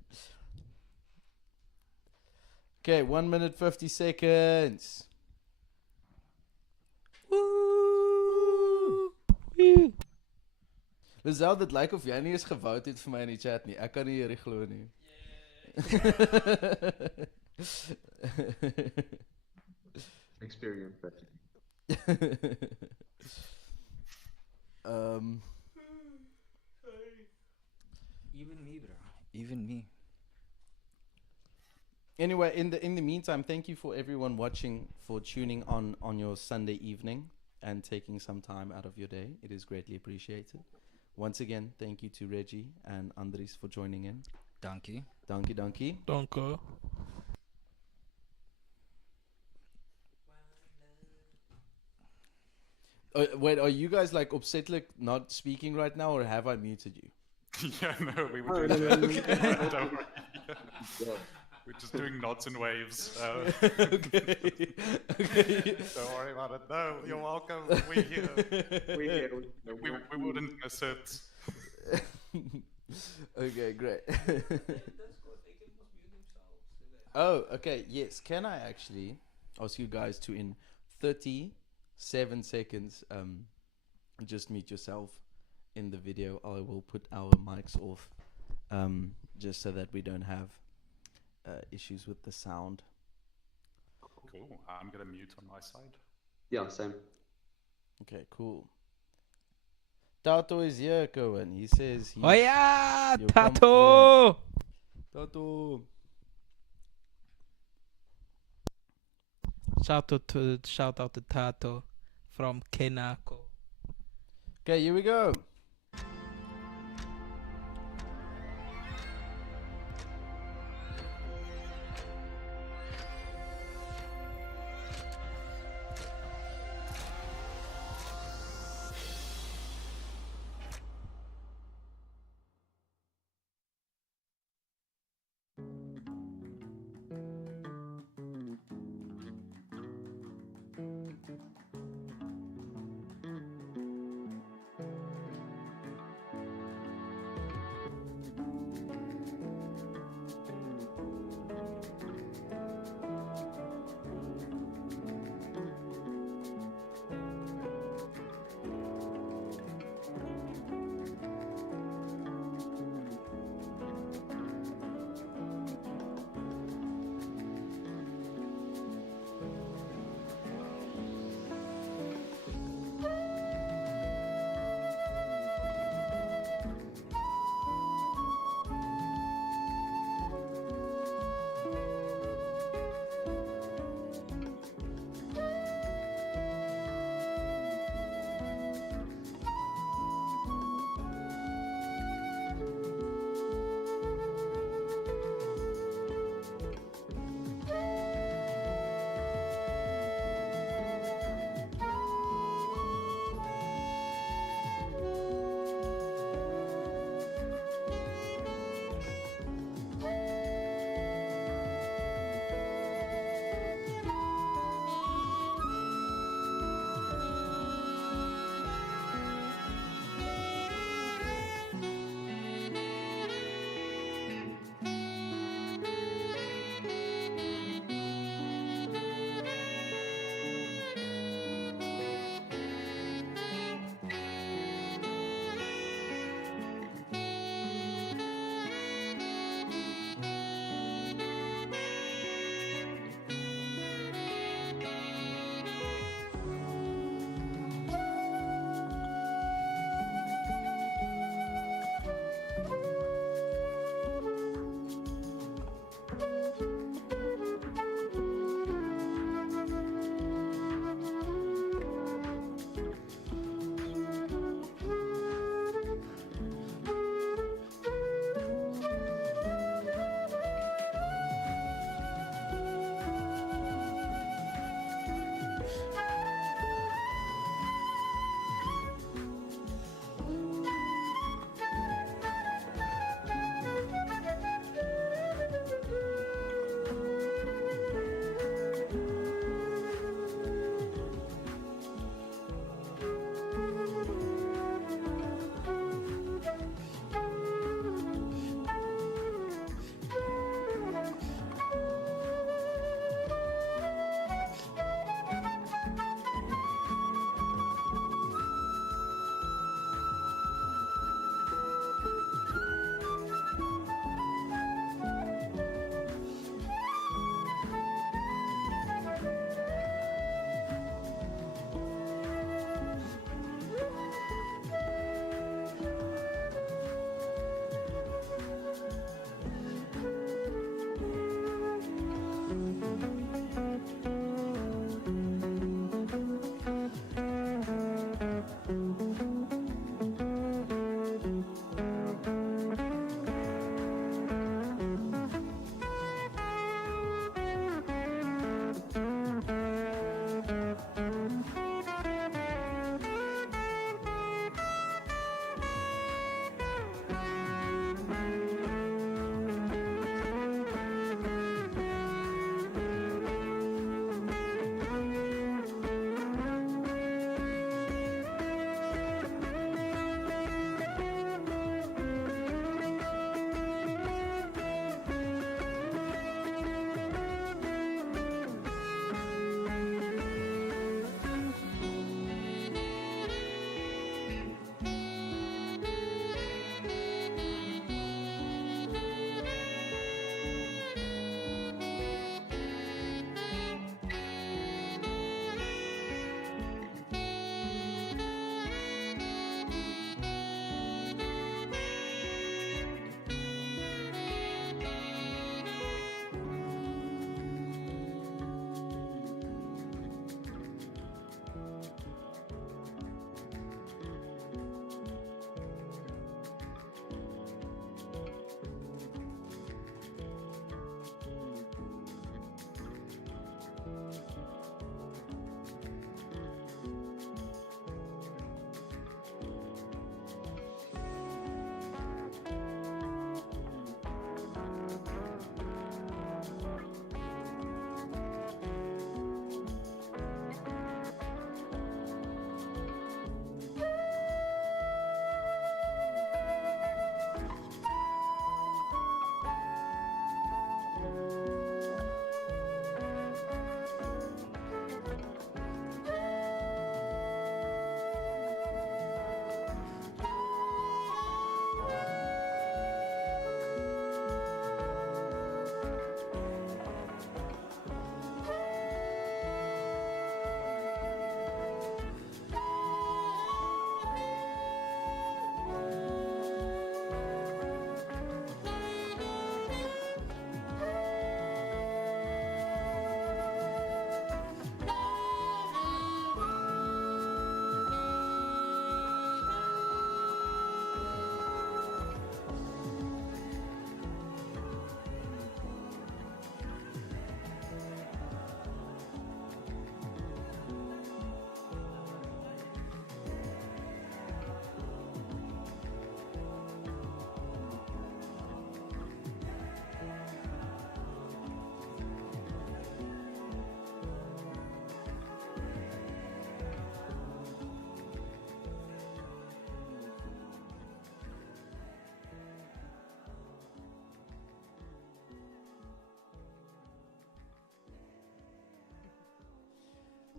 Okay, 1 minute 50 seconds. Lisel, dit lyk of jy nie eens gewout het vir my in die chat nie. Ek kan nie hierdie glo nie. Experience that. Even me, bro. Even me. Anyway, in the meantime, thank you for everyone watching, for tuning on your Sunday evening and taking some time out of your day. It is greatly appreciated. Once again, thank you to Reggie and Andries for joining in. Dankie. Dankie. Don't go. Wait, are you guys like upsetly not speaking right now, or have I muted you? Yeah, no, we Oh, were no, doing no, that. Don't worry. Yeah. We're just doing nods and waves. Okay. Don't worry about it. No, you're welcome. We're here. We're here. We wouldn't miss it. Okay, great. Oh, okay, yes. Can I actually ask you guys to, in 37 seconds, just mute yourself in the video? I will put our mics off, just so that we don't have issues with the sound. Cool. I'm gonna mute on my side. Yeah, same. Okay, cool. Tato is here, Cohen. He says he's... Oh yeah, You'll Tato! Tato! Shout out to Tato from Kenako. Okay, here we go.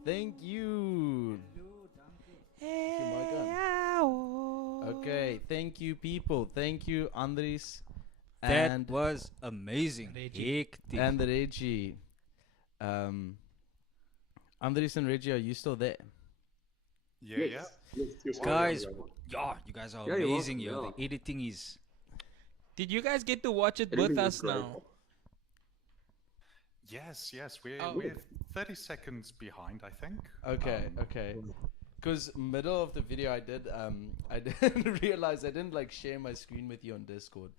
Thank you. Okay, thank you, people. Thank you, Andres That and was amazing. Reggie. Hectic. and Reggie. Andres and Reggie, are you still there? Yeah, Yes. yeah. Yes, yes, Guys, yeah, yeah, you guys are Yeah, you're amazing. welcome, Yo, the yeah. editing is. Did you guys get to watch it Everything with is us great. now? Yes, yes. Oh. We're 30 seconds behind, I think. Okay, okay. Because middle of the video, I didn't realize I didn't like share my screen with you on Discord.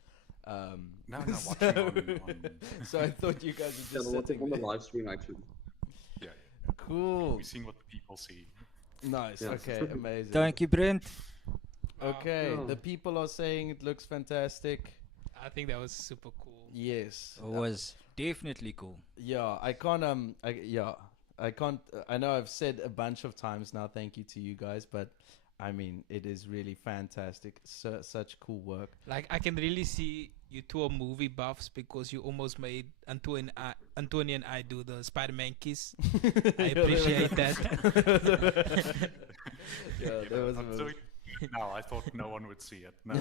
No, watching so, on so I thought you guys were Yeah, just the watch sitting on the there. live stream actually. yeah. Cool. We're seeing what the people see. Nice. Yeah. Okay, amazing. Thank you, Brent. Okay, Yeah. the people are saying it looks fantastic. I think that was super cool. Yes. It was definitely cool. Yeah, I can't. I can't. I know I've said a bunch of times now. Thank you to you guys, but I mean, it is really fantastic. Such cool work. Like I can really see you two are movie buffs because you almost made Antoine and I do the Spider-Man kiss. I appreciate that. Yeah, that was. I'm doing it now. I thought no one would see it. No.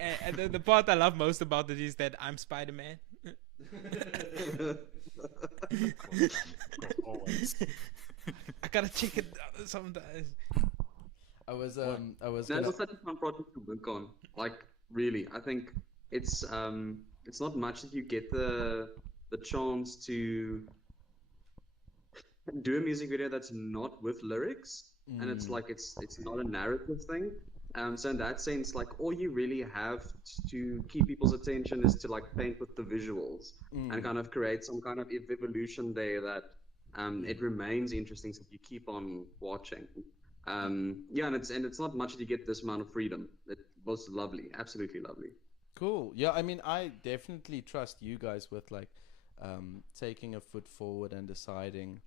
And the part I love most about it is that I'm Spider-Man. Always. I gotta check it out sometimes. I was. That was such a fun project to work on. Like really, I think it's not much that you get the chance to do a music video that's not with lyrics, and it's like it's not a narrative thing. So in that sense, like all you really have to keep people's attention is to like paint with the visuals and kind of create some kind of evolution there that it remains interesting so you keep on watching. Yeah, and it's not much that you get this amount of freedom. It was lovely, absolutely lovely. Cool. Yeah, I mean, I definitely trust you guys with like taking a foot forward and deciding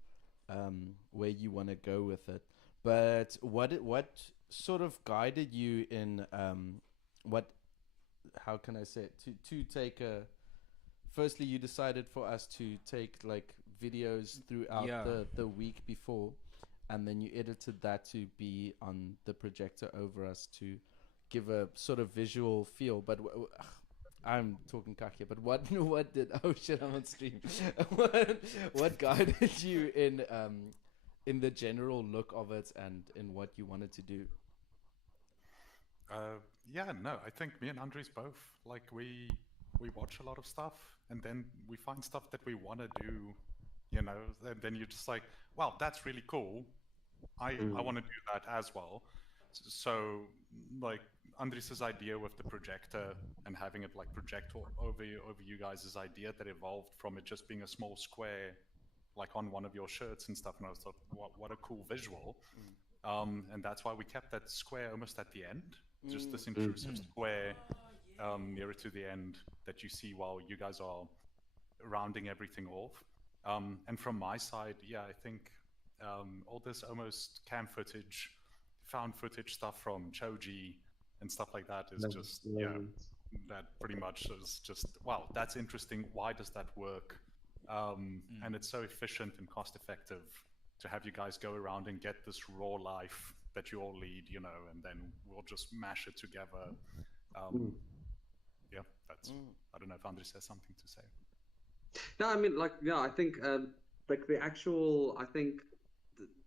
where you want to go with it. But what sort of guided you in what? How can I say it? To take a. Firstly, you decided for us to take like videos throughout Yeah. the week before, and then you edited that to be on the projector over us to give a sort of visual feel. But I'm talking kak here. But what did? Oh shit! I'm on stream. what guided you in the general look of it and in what you wanted to do? Yeah, no, I think me and Andres both like we watch a lot of stuff, and then we find stuff that we want to do, you know. And then you're just like, wow, that's really cool. I want to do that as well. So like Andres's idea with the projector and having it like project over you guys' idea that evolved from it just being a small square like on one of your shirts and stuff, and I was like, what a cool visual. And that's why we kept that square almost at the end, just this intrusive square nearer to the end that you see while you guys are rounding everything off. And from my side, yeah, I think all this almost cam footage, found footage stuff from Choji and stuff like that is just, yeah, that pretty much is just, wow, that's interesting. Why does that work? And it's so efficient and cost effective to have you guys go around and get this raw life that you all lead, you know, and then we'll just mash it together. Yeah, that's, I don't know if Andres has something to say. No, I mean, like, yeah, I think, like the actual, I think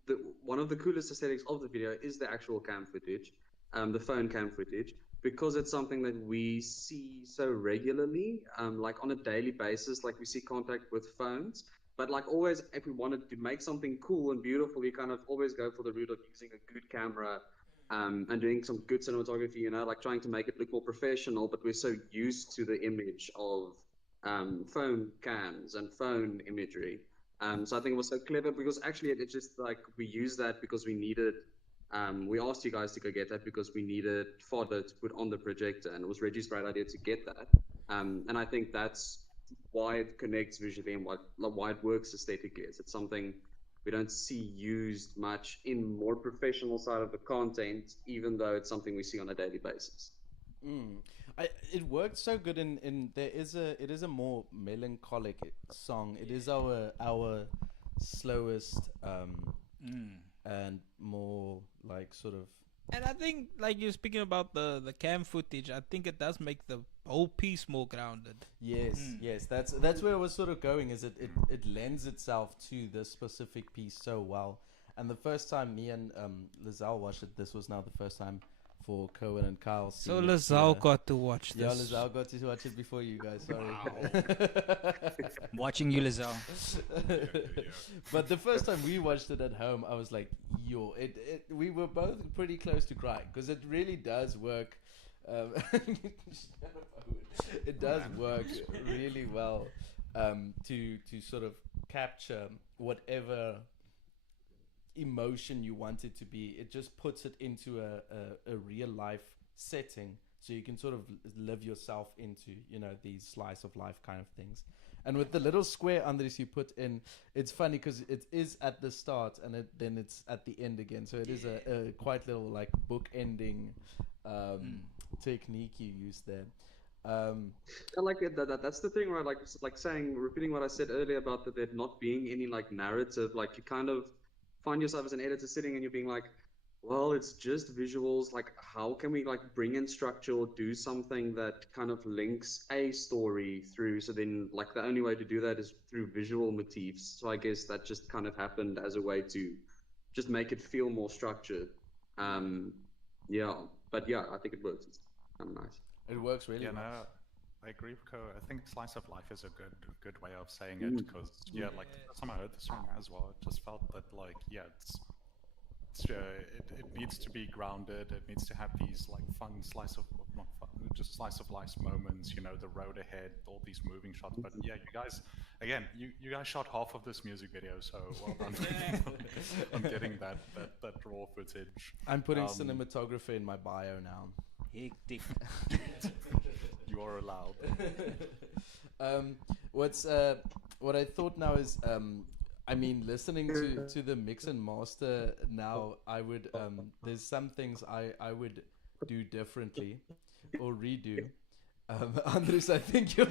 the one of the coolest aesthetics of the video is the actual cam footage, the phone cam footage, because it's something that we see so regularly, like on a daily basis, like we see contact with phones. But like always, if we wanted to make something cool and beautiful, we kind of always go for the route of using a good camera, and doing some good cinematography, you know, like trying to make it look more professional. But we're so used to the image of phone cams and phone imagery. So I think it was so clever because actually it's just like we used that because we needed. We asked you guys to go get that because we needed fodder to put on the projector, and it was Reggie's great idea to get that. And I think that's why it connects visually and why it works aesthetically. It's something we don't see used much in more professional side of the content, even though it's something we see on a daily basis. It worked so good in it is a more melancholic song. It is our slowest and more like sort of And I think, like you're speaking about the cam footage, I think it does make the whole piece more grounded. yes, that's where I was sort of going. Is it lends itself to this specific piece so well. And the first time me and Lizelle watched it, this was now the first time for Cohen and Kyle. So seeing it Lazal together. got to watch this. Yeah, Lizelle got to watch it before you guys. Sorry. Watching you, Lizelle. But the first time we watched it at home, I was like, "Yo!" We were both pretty close to crying because it really does work. It does work really well to sort of capture whatever emotion you want it to be. It just puts it into a real life setting, so you can sort of live yourself into these slice of life kind of things. And with the little square Andres you put in, it's funny because it is at the start and then it's at the end again, so it is a quite little like book ending technique you use there. I like it, that's the thing, right? Like saying, repeating what I said earlier about that there not being any like narrative. Like you kind of find yourself as an editor sitting and you're being like, well, it's just visuals. Like, how can we like bring in structure or do something that kind of links a story through? So then, like, the only way to do that is through visual motifs. So I guess that just kind of happened as a way to just make it feel more structured. Yeah, but yeah, I think it works. It's kind of nice. It works really Yeah, well. no, I agree with Co. I think slice of life is a good way of saying it because like the first time I heard the song as well, it just felt that like it needs to be grounded. It needs to have these like fun not fun, just slice of life moments. The road ahead, all these moving shots. But yeah, you guys, again, you guys shot half of this music video, so well done on getting that raw footage. I'm putting cinematographer in my bio now. Hectic. You are allowed. What I thought now is I mean, listening to the mix and master now, I would there's some things I would do differently or redo. Andres, I think you're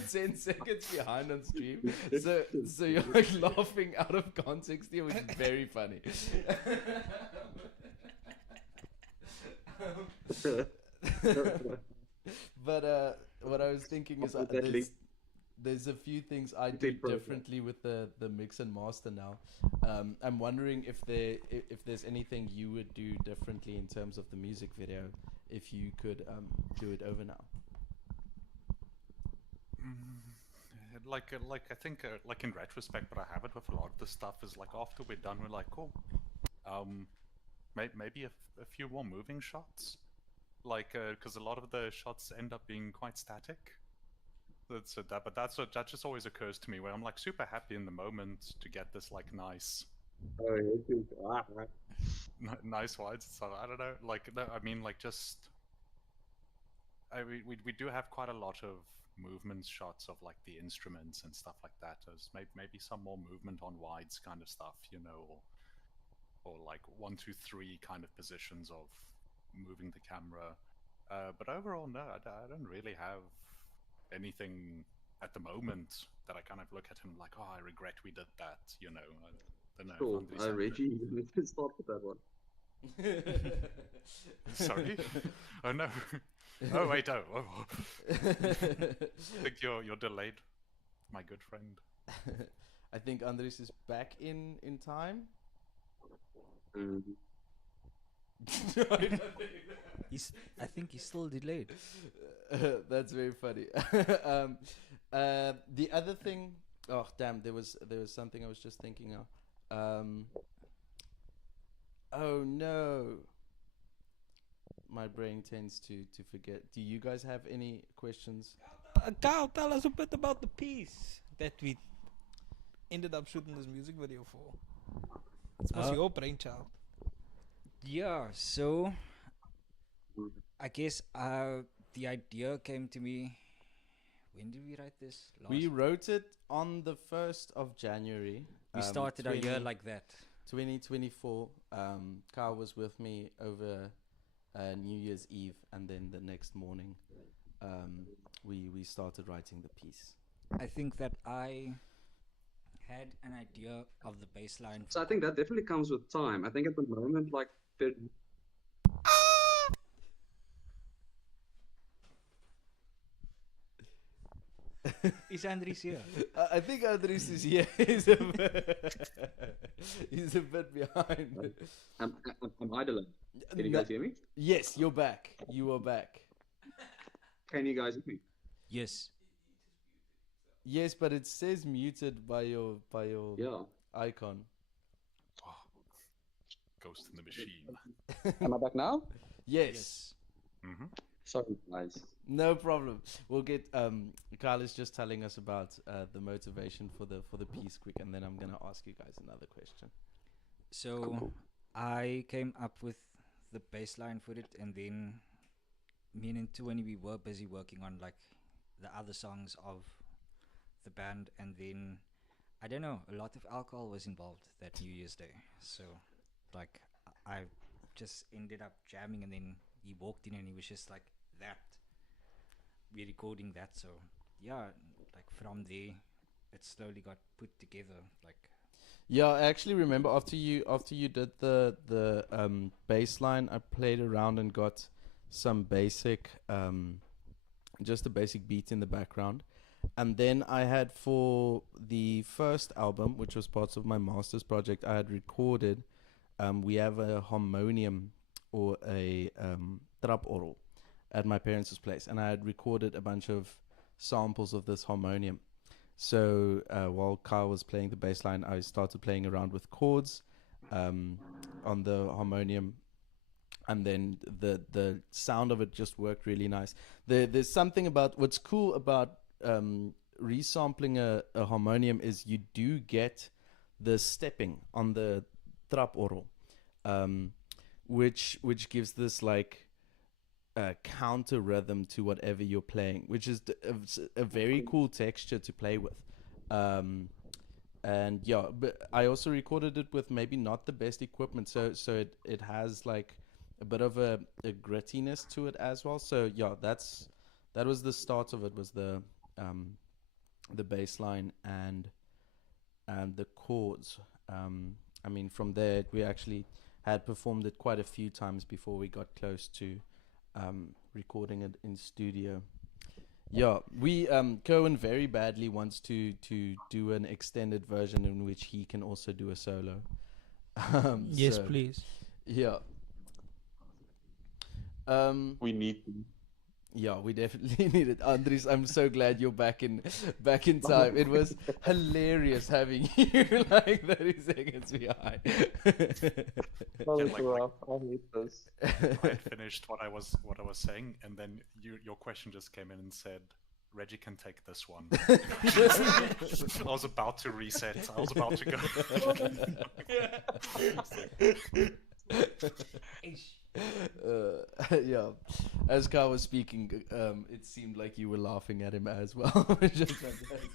10 seconds behind on stream, so you're like laughing out of context here, which is very funny. But what I was thinking is there's a few things I do differently with the mix and master now. I'm wondering if there's anything you would do differently in terms of the music video, if you could do it over now. Like I think like in retrospect, but I have it with a lot of the stuff is like after we're done, we're like, cool. Maybe a few more moving shots, like because a lot of the shots end up being quite static. But that just always occurs to me where I'm like super happy in the moment to get this like nice nice wide. So I don't know, like no, I mean like just we do have quite a lot of movement shots of like the instruments and stuff like that. There's maybe some more movement on wides kind of stuff, or like 1, 2, 3 kind of positions of moving the camera. But overall, no, I don't really have anything at the moment that I kind of look at and like, oh, I regret we did that. I don't know. Cool. Reggie, you need to start with that one. Sorry. Oh no. Oh wait. Oh. I think you're delayed, my good friend. I think Andres is back in time. I think he's still delayed. That's very funny. The other thing, oh damn, there was something I was just thinking of. Oh no, my brain tends to forget. Do you guys have any questions? Kyle, tell us a bit about the piece that we ended up shooting this music video for. It was your brainchild. Yeah, so I guess the idea came to me. When did we write this? We wrote it on the 1st of January. We started our year like that. 2024. Kyle was with me over New Year's Eve, and then the next morning, we started writing the piece. I think that I had an idea of the baseline. So I think that definitely comes with time. I think at the moment, like, Is Andres here? I think Andres is here. He's a bit behind. I'm idling. Can you No- guys hear me? Yes, you're back. You are back. Can you guys hear me? Yes. Yes, but it says muted by your Yeah. icon. Oh, ghost in the machine. Am I back now? Yes. Hmm. Sorry, guys. No problem. We'll get Kyle is just telling us about the motivation for the piece quick, and then I'm gonna ask you guys another question. So I came up with the baseline for it, and then me and Tuani, we were busy working on like the other songs of the band, and then I don't know, a lot of alcohol was involved that New Year's Day. So like I just ended up jamming, and then he walked in and he was just like that. We're recording that, so yeah, like from there it slowly got put together. Like Yeah, I actually remember after you did the bass line, I played around and got some basic just a basic beat in the background. And then I had, for the first album, which was parts of my master's project, I had recorded we have a harmonium or a traporgel at my parents' place, and I had recorded a bunch of samples of this harmonium. So while Kyle was playing the bass line, I started playing around with chords on the harmonium, and then the sound of it just worked really nice. There's something about what's cool about resampling a harmonium is you do get the stepping on the traporgel, which gives this like counter rhythm to whatever you're playing, which is a very cool texture to play with. And yeah, but I also recorded it with maybe not the best equipment, so it has like a bit of a grittiness to it as well. So yeah, that was the start of it, was the bass line and the chords. I mean, from there we actually had performed it quite a few times before we got close to recording it in studio. Yeah, we Cohen very badly wants to do an extended version in which he can also do a solo. Yes, so, please. Yeah. We need to. Yeah, we definitely need it. Andres, I'm so glad you're back in time. It was hilarious having you like 30 seconds behind. I hate this. I had finished what I was saying, and then your question just came in and said, "Reggie can take this one." I was about to reset. I was about to go. Yeah, as Carl was speaking, it seemed like you were laughing at him as well, which is fantastic.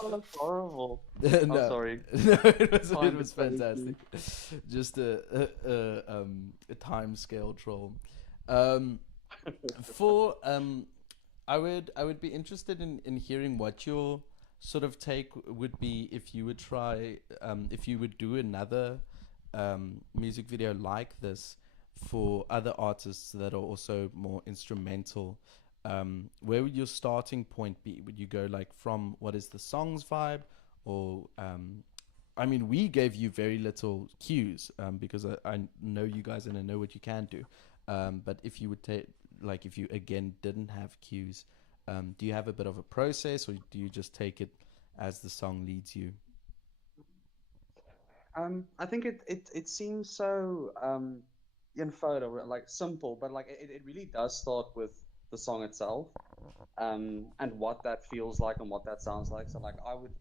Oh, that's horrible. No, I'm sorry. no, it was Fine, fantastic. Just a time scale troll. For I would be interested in hearing what your sort of take would be if you would try if you would do another music video like this for other artists that are also more instrumental. Where would your starting point be? Would you go like from what is the song's vibe, or I mean, we gave you very little cues because I know you guys and I know what you can do. But if you would take, like, if you again didn't have cues, do you have a bit of a process, or do you just take it as the song leads you? I think it seems so in photo like simple, but like it really does start with the song itself, and what that feels like and what that sounds like. So like I would,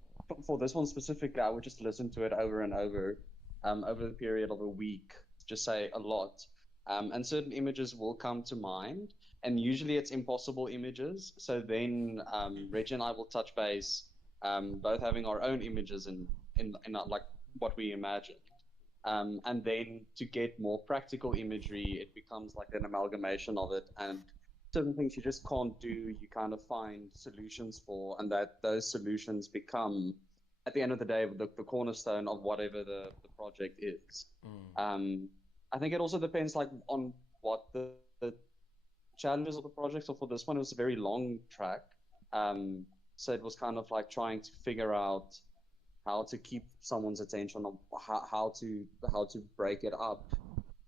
for this one specifically, I would just listen to it over and over the period of a week, just say a lot, and certain images will come to mind, and usually it's impossible images. So then Reggie and I will touch base, both having our own images in like what we imagine. And then to get more practical imagery, it becomes like an amalgamation of it. And certain things you just can't do, you kind of find solutions for, and that those solutions become, at the end of the day, the cornerstone of whatever the project is. I think it also depends like on what the challenges of the project. So for this one, it was a very long track. So it was kind of like trying to figure out how to keep someone's attention, on how to break it up,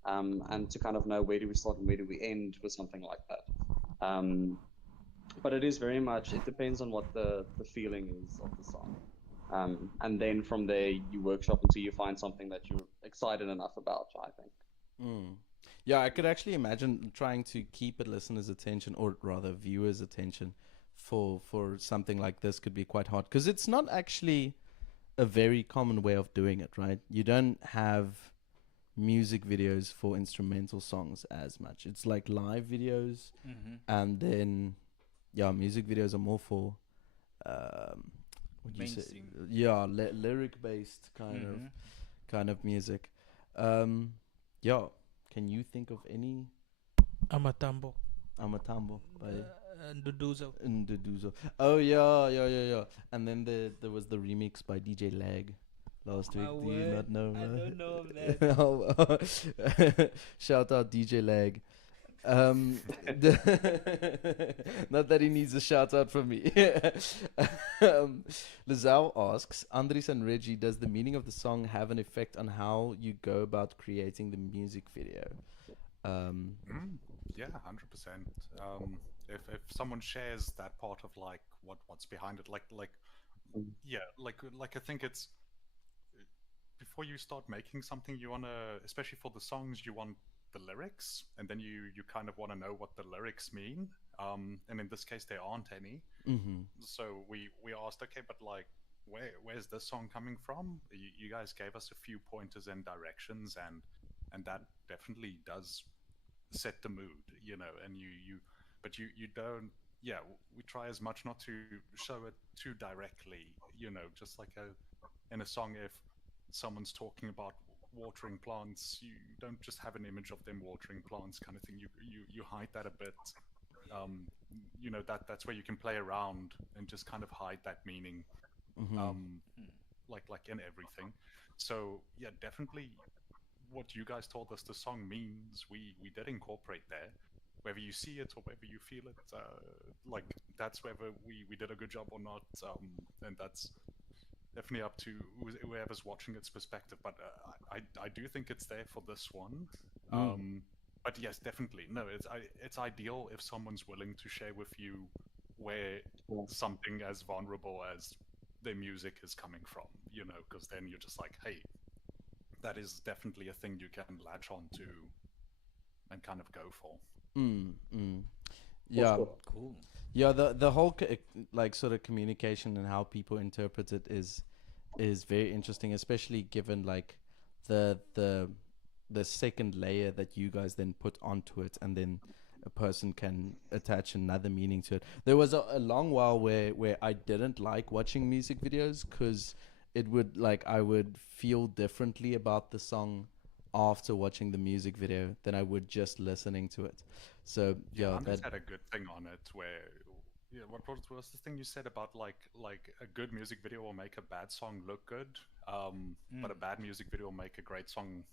and to kind of know where do we start and where do we end with something like that. But it is very much, it depends on what the feeling is of the song. And then from there, you workshop until you find something that you're excited enough about, I think. Yeah, I could actually imagine trying to keep a listener's attention, or rather viewer's attention, for something like this could be quite hard, because it's not actually a very common way of doing it, right? You don't have music videos for instrumental songs as much. It's like live videos, and then music videos are more for what do you say? Mainstream. Yeah, lyric based kind of music. Yeah, can you think of any Amatambo. Amatambo by Nduduzo. Nduduzo? Oh yeah. And then there was the remix by DJ Lag last week. Do you not know? I don't know of that. Oh, shout out DJ Lag. Not that he needs a shout out from me. Lizelle asks, Andres and Reggie, does the meaning of the song have an effect on how you go about creating the music video? Yeah, 100%. If someone shares that part of like what's behind it, like I think it's, before you start making something, you wanna, especially for the songs, you want the lyrics, and then you kind of want to know what the lyrics mean. And in this case, there aren't any. So we asked, okay, but like, where's this song coming from? You guys gave us a few pointers and directions, and that definitely does set the mood, you know. And but you don't. Yeah, we try as much not to show it too directly, you know. Just like in a song, if someone's talking about watering plants, you don't just have an image of them watering plants kind of thing. You hide that a bit. You know, that's where you can play around and just kind of hide that meaning, like in everything. So yeah, definitely what you guys told us the song means, we did incorporate there. Whether you see it or whether you feel it, like that's whether we did a good job or not, and that's definitely up to whoever's watching its perspective. But I do think it's there for this one. But yes, definitely. No, it's ideal if someone's willing to share with you where something as vulnerable as their music is coming from, you know, because then you're just like, hey, that is definitely a thing you can latch on to and kind of go for. Yeah, Cool. yeah. The whole like sort of communication and how people interpret it is very interesting, especially given like the second layer that you guys then put onto it, and then a person can attach another meaning to it. There was a long while where I didn't like watching music videos, because it would, like, I would feel differently about the song after watching the music video than I would just listening to it. So yeah, Anders that had a good thing on it where, yeah, what was the thing you said about like a good music video will make a bad song look good, but a bad music video will make a great song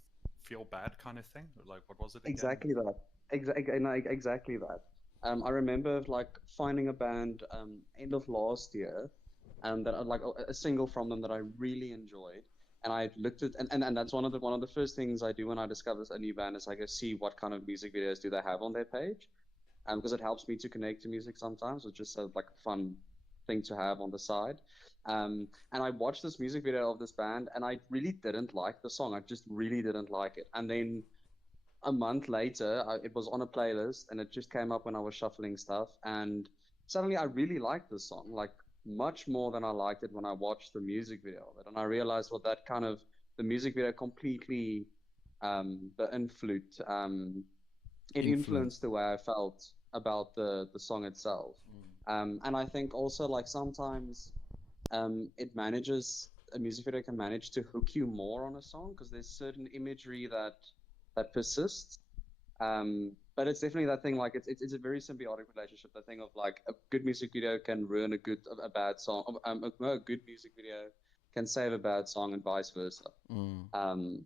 feel bad, kind of thing. Like, what was it again? Exactly that. Exactly that. I remember like finding a band end of last year, that like a single from them that I really enjoyed, and I looked at, and that's one of the first things I do when I discover a new band is I go see what kind of music videos do they have on their page, because it helps me to connect to music sometimes. It's just like a fun thing to have on the side. And I watched this music video of this band, and I really didn't like the song. I just really didn't like it. And then a month later, it was on a playlist, and it just came up when I was shuffling stuff. And suddenly, I really liked this song, like much more than I liked it when I watched the music video of it. And I realized, well, that kind of the music video completely, it influenced the way I felt about the song itself. And I think also like sometimes it manages a music video can manage to hook you more on a song because there's certain imagery that persists. But it's definitely that thing. Like it's a very symbiotic relationship. The thing of like a good music video can ruin a bad song. A good music video can save a bad song, and vice versa. Mm.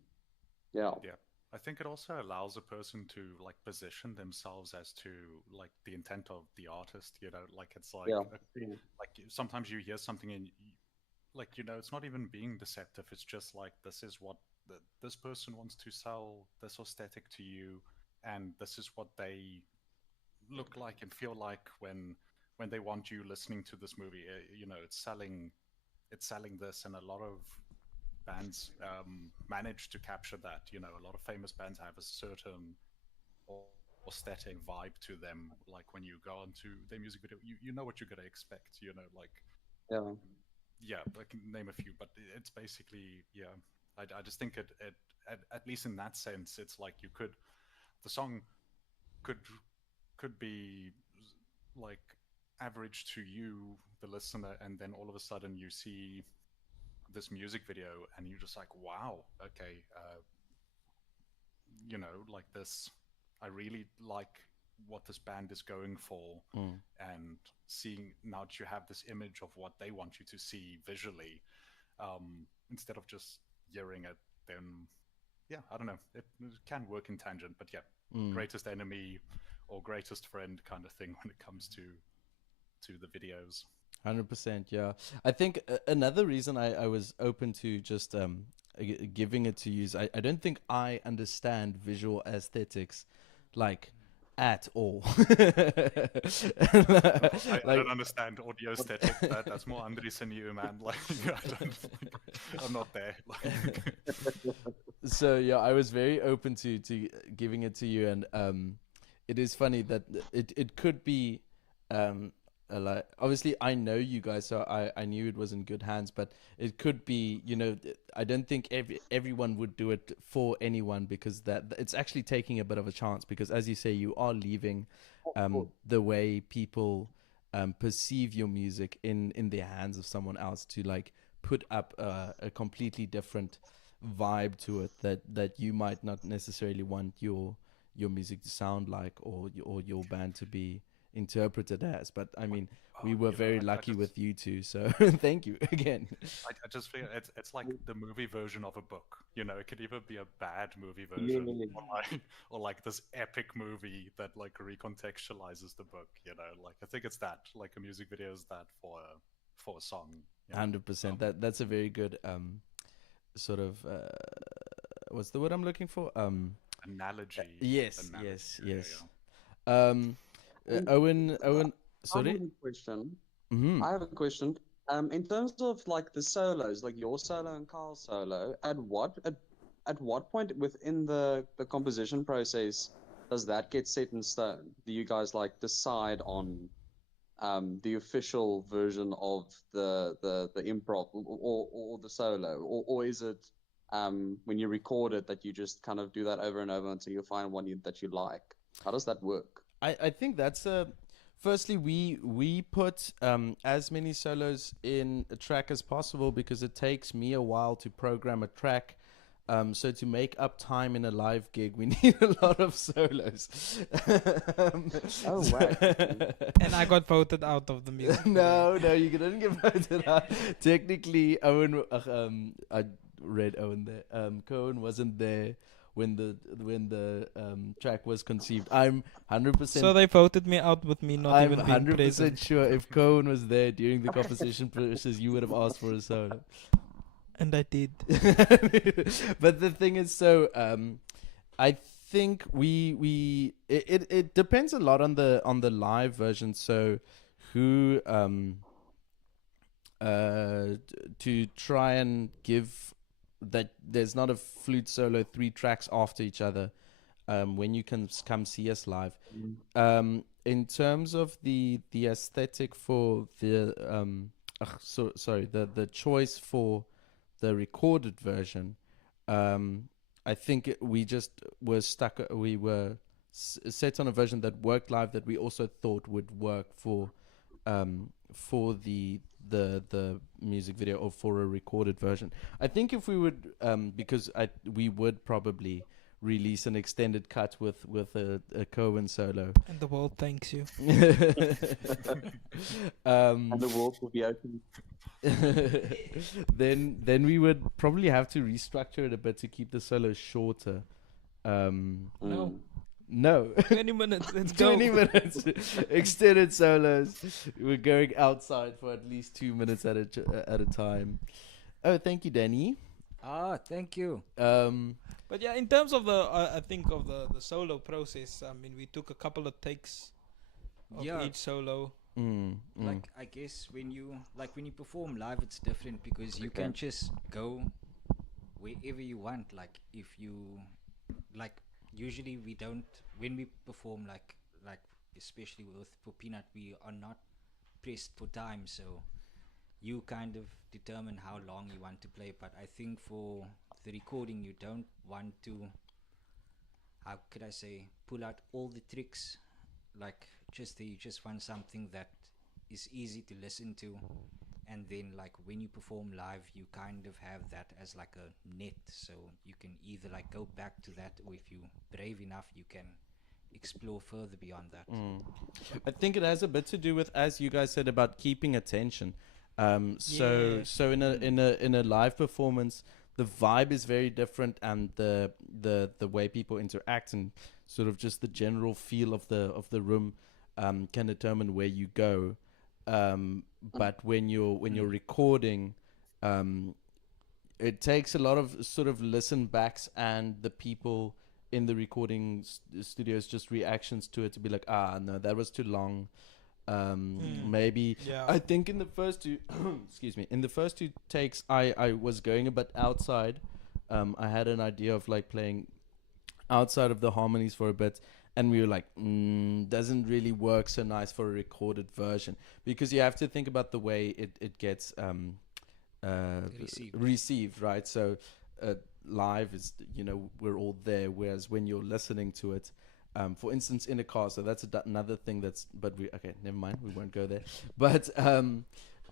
Yeah. Yeah. I think it also allows a person to like position themselves as to like the intent of the artist, like it's like Yeah. like sometimes you hear something and like it's not even being deceptive. It's just like this is what this person wants to sell this aesthetic to you, and this is what they look like and feel like when they want you listening to this movie. It's selling this, and a lot of bands manage to capture that. A lot of famous bands have a certain aesthetic vibe to them. Like when you go onto their music video, you know what you're gonna expect. Like Yeah. yeah, I can name a few, but it's basically yeah. I just think it at least in that sense, it's like the song could be like average to you, the listener, and then all of a sudden you see this music video and you're just like, wow, okay, like this, I really like what this band is going for. And seeing now that you have this image of what they want you to see visually, instead of just hearing it, then yeah, I don't know, it can work in tangent, but yeah, greatest enemy or greatest friend kind of thing when it comes to the videos. 100%, yeah. I think another reason I was open to just giving it to you is I don't think I understand visual aesthetics like at all. I don't understand audio aesthetic. That's more Andres and you, man. Like, I'm not there. Like, so yeah, I was very open to giving it to you, and it is funny that it could be like, obviously I know you guys, so I knew it was in good hands, but it could be, I don't think everyone would do it for anyone, because that it's actually taking a bit of a chance, because as you say, you are leaving the way people perceive your music in their hands of someone else to like put up a completely different vibe to it that you might not necessarily want your music to sound like, or your band to be interpreted as. But I mean, we were very lucky with you two, so thank you again. I just feel it's like the movie version of a book. It could either be a bad movie version, or like this epic movie that like recontextualizes the book. Like I think it's that, like a music video is that for a song. 100%. That's a very good sort of what's the word I'm looking for? Analogy. Yes. Owen, sorry. I have a question. Mm-hmm. I have a question. In terms of like the solos, like your solo and Carl's solo, at what point within the composition process does that get set in stone? Do you guys like decide on the official version of the improv or the solo, or is it when you record it that you just kind of do that over and over until you find one that you like? How does that work? I think that's firstly, we put as many solos in a track as possible, because it takes me a while to program a track. So to make up time in a live gig, we need a lot of solos. Oh, wow. And I got voted out of the music. No, you didn't get voted out. Technically, Owen, I read Owen there. Cohen wasn't there when the track was conceived. I'm 100%. So they voted me out with me not I'm even being 100% present. sure if Cohen was there during the composition process, you would have asked for a solo. And I did. But the thing is, so I think it depends a lot on the live version. So who to try and give that there's not a flute solo 3 tracks after each other when you can come see us live. In terms of the aesthetic for the the choice for the recorded version, I think we just were stuck. We were set on a version that worked live, that we also thought would work for for the music video or for a recorded version. I think if we would because we would probably release an extended cut with a Cohen solo. And the world thanks you. And the world will be open. then we would probably have to restructure it a bit to keep the solos shorter. No. No. 20 minutes. Let's go. 20 minutes. Extended solos. We're going outside for at least 2 minutes at a time. Oh, thank you, Danny. Thank you. But yeah, in terms of I think of the solo process, I mean, we took a couple of takes of Yeah. each solo. Like, I guess when you perform live, it's different because you can just go wherever you want. Like, if you like, usually we don't, when we perform, like especially for Peanut, we are not pressed for time, so you kind of determine how long you want to play. But I think for the recording, you don't want to, how could I say, pull out all the tricks. Like, you just want something that is easy to listen to, and then like when you perform live, you kind of have that as like a net, so you can either like go back to that, or if you're brave enough, you can explore further beyond that. I think it has a bit to do with, as you guys said, about keeping attention. So in a live performance, the vibe is very different, and the way people interact and sort of just the general feel of the room can determine where you go. But when you're recording, it takes a lot of sort of listen backs and the people in the recording studios just reactions to it to be like, no, that was too long. Maybe I think in the first two excuse me, in the first two takes I was going a bit outside. I had an idea of like playing outside of the harmonies for a bit, and we were like, doesn't really work so nice for a recorded version, because you have to think about the way it gets received, right? So live is, we're all there, whereas when you're listening to it, for instance, in a car, so that's another thing okay, never mind, we won't go there. But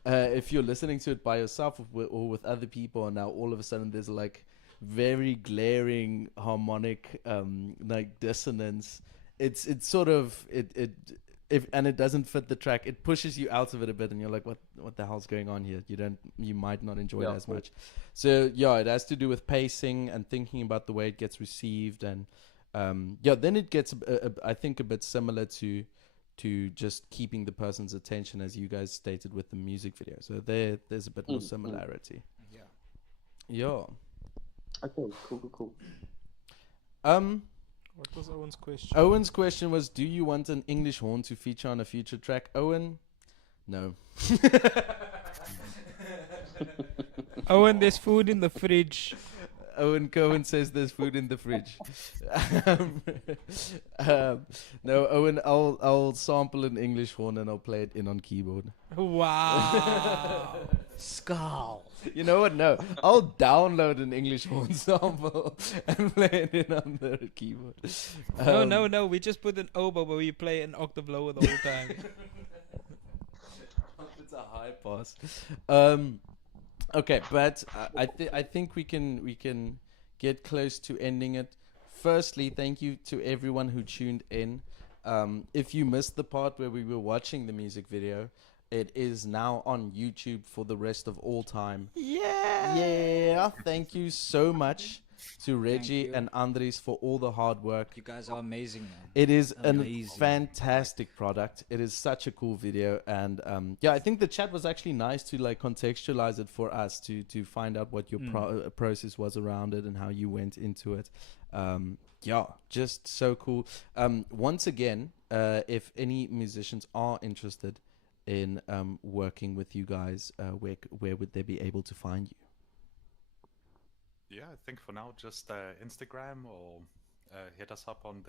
if you're listening to it by yourself or with other people, and now all of a sudden there's like very glaring harmonic like dissonance, it's sort of if it doesn't fit the track, it pushes you out of it a bit, and you're like, what the hell's going on here? You might not enjoy it as much. So yeah, it has to do with pacing and thinking about the way it gets received, and then it gets I think a bit similar to just keeping the person's attention, as you guys stated with the music video. So there's a bit more similarity. Yeah. Okay, cool. What was Owen's question? Owen's question was, do you want an English horn to feature on a future track? Owen, no. Owen, there's food in the fridge. Owen Cohen says there's food in the fridge. No, Owen, I'll sample an English horn and I'll play it in on keyboard. Wow. Skull. You know what? No, I'll download an English horn sample and play it in on the keyboard. No. We just put an oboe where we play an octave lower the whole time. It's a high pass. Okay, but I think we can get close to ending it. Firstly, thank you to everyone who tuned in. If you missed the part where we were watching the music video, it is now on YouTube for the rest of all time. Yeah. Thank you so much to Reggie and Andres for all the hard work. You guys are amazing, man. It is Amazing. a fantastic product. It is such a cool video, and I think the chat was actually nice to like contextualize it for us to find out what your process was around it and how you went into it. Just so cool. Once again, if any musicians are interested in working with you guys, where would they be able to find you? Yeah, I think for now just Instagram, or hit us up on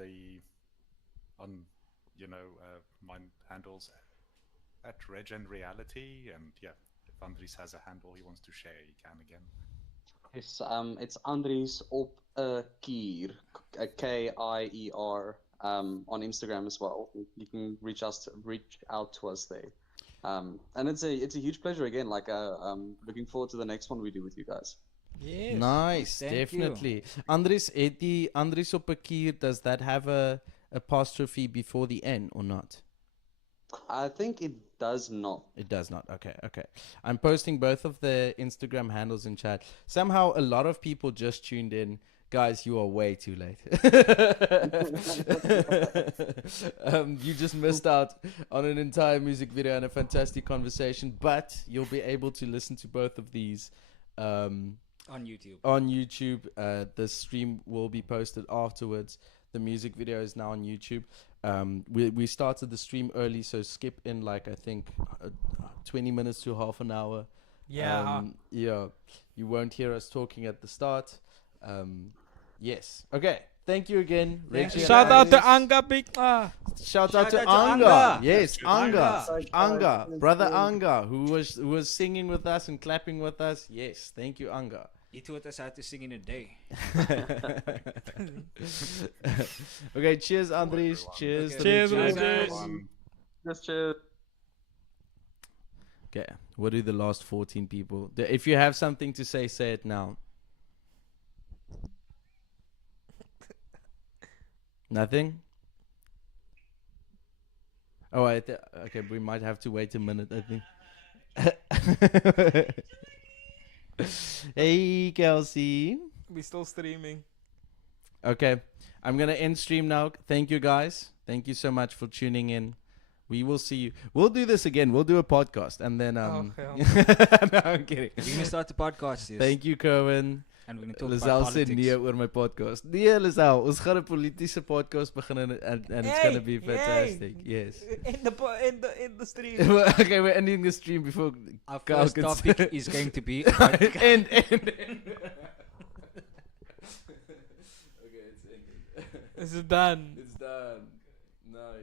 my handles at RegEnReality, and if Andries has a handle he wants to share, he can again. It's Andries op Kier, Kier, on Instagram as well. You can reach out to us there. And it's a huge pleasure again. Like, looking forward to the next one we do with you guys. Yes. Nice, Thank you. definitely. Andries, het die Andries op 'n kier, does that have a apostrophe before the N or not? I think it does not. It does not. Okay, okay. I'm posting both of the Instagram handles in chat. Somehow a lot of people just tuned in. Guys, you are way too late. You just missed out on an entire music video and a fantastic conversation, but you'll be able to listen to both of these On YouTube. on YouTube. The stream will be posted afterwards. The music video is now on YouTube. We started the stream early, so skip in like I think 20 minutes to half an hour. Yeah. Yeah. You won't hear us talking at the start. Yes. Okay. Thank you again. Thank Reggie you. and Shout out to Andries. Anga Big. Shout out to Shout out to Anga. Anga. Yes, Anga. Anga. Anga. Brother Anga, who was singing with us and clapping with us. Yes. Thank you, Anga. He taught us how to sing in a day. Okay, cheers, Andries. Cheers. Okay. to Cheers, the Reggie. cheers. Everyone. Just cheers. Okay, what do the last 14 people? If you have something to say it now. Nothing? Oh, okay, we might have to wait a minute, I think. Hey, Kelsey. We still streaming. Okay, I'm gonna end stream now. Thank you, guys. Thank you so much for tuning in. We will see you. We'll do this again. We'll do a podcast, and then Oh, hell. no, I'm kidding. We're going to start the podcast. Yes. Thank you, Cohen. And we're going to talk Lizelle about sê politics. nee oor my podcast. Nee, Lizelle, ons gaan 'n politiese podcast begin and it's Hey, gonna be hey. fantastic. Yes. In the stream. Okay, we're ending the stream before Our Carl first can topic say- is going to be... end. Okay, it's ended. This is done. It's done. Nice.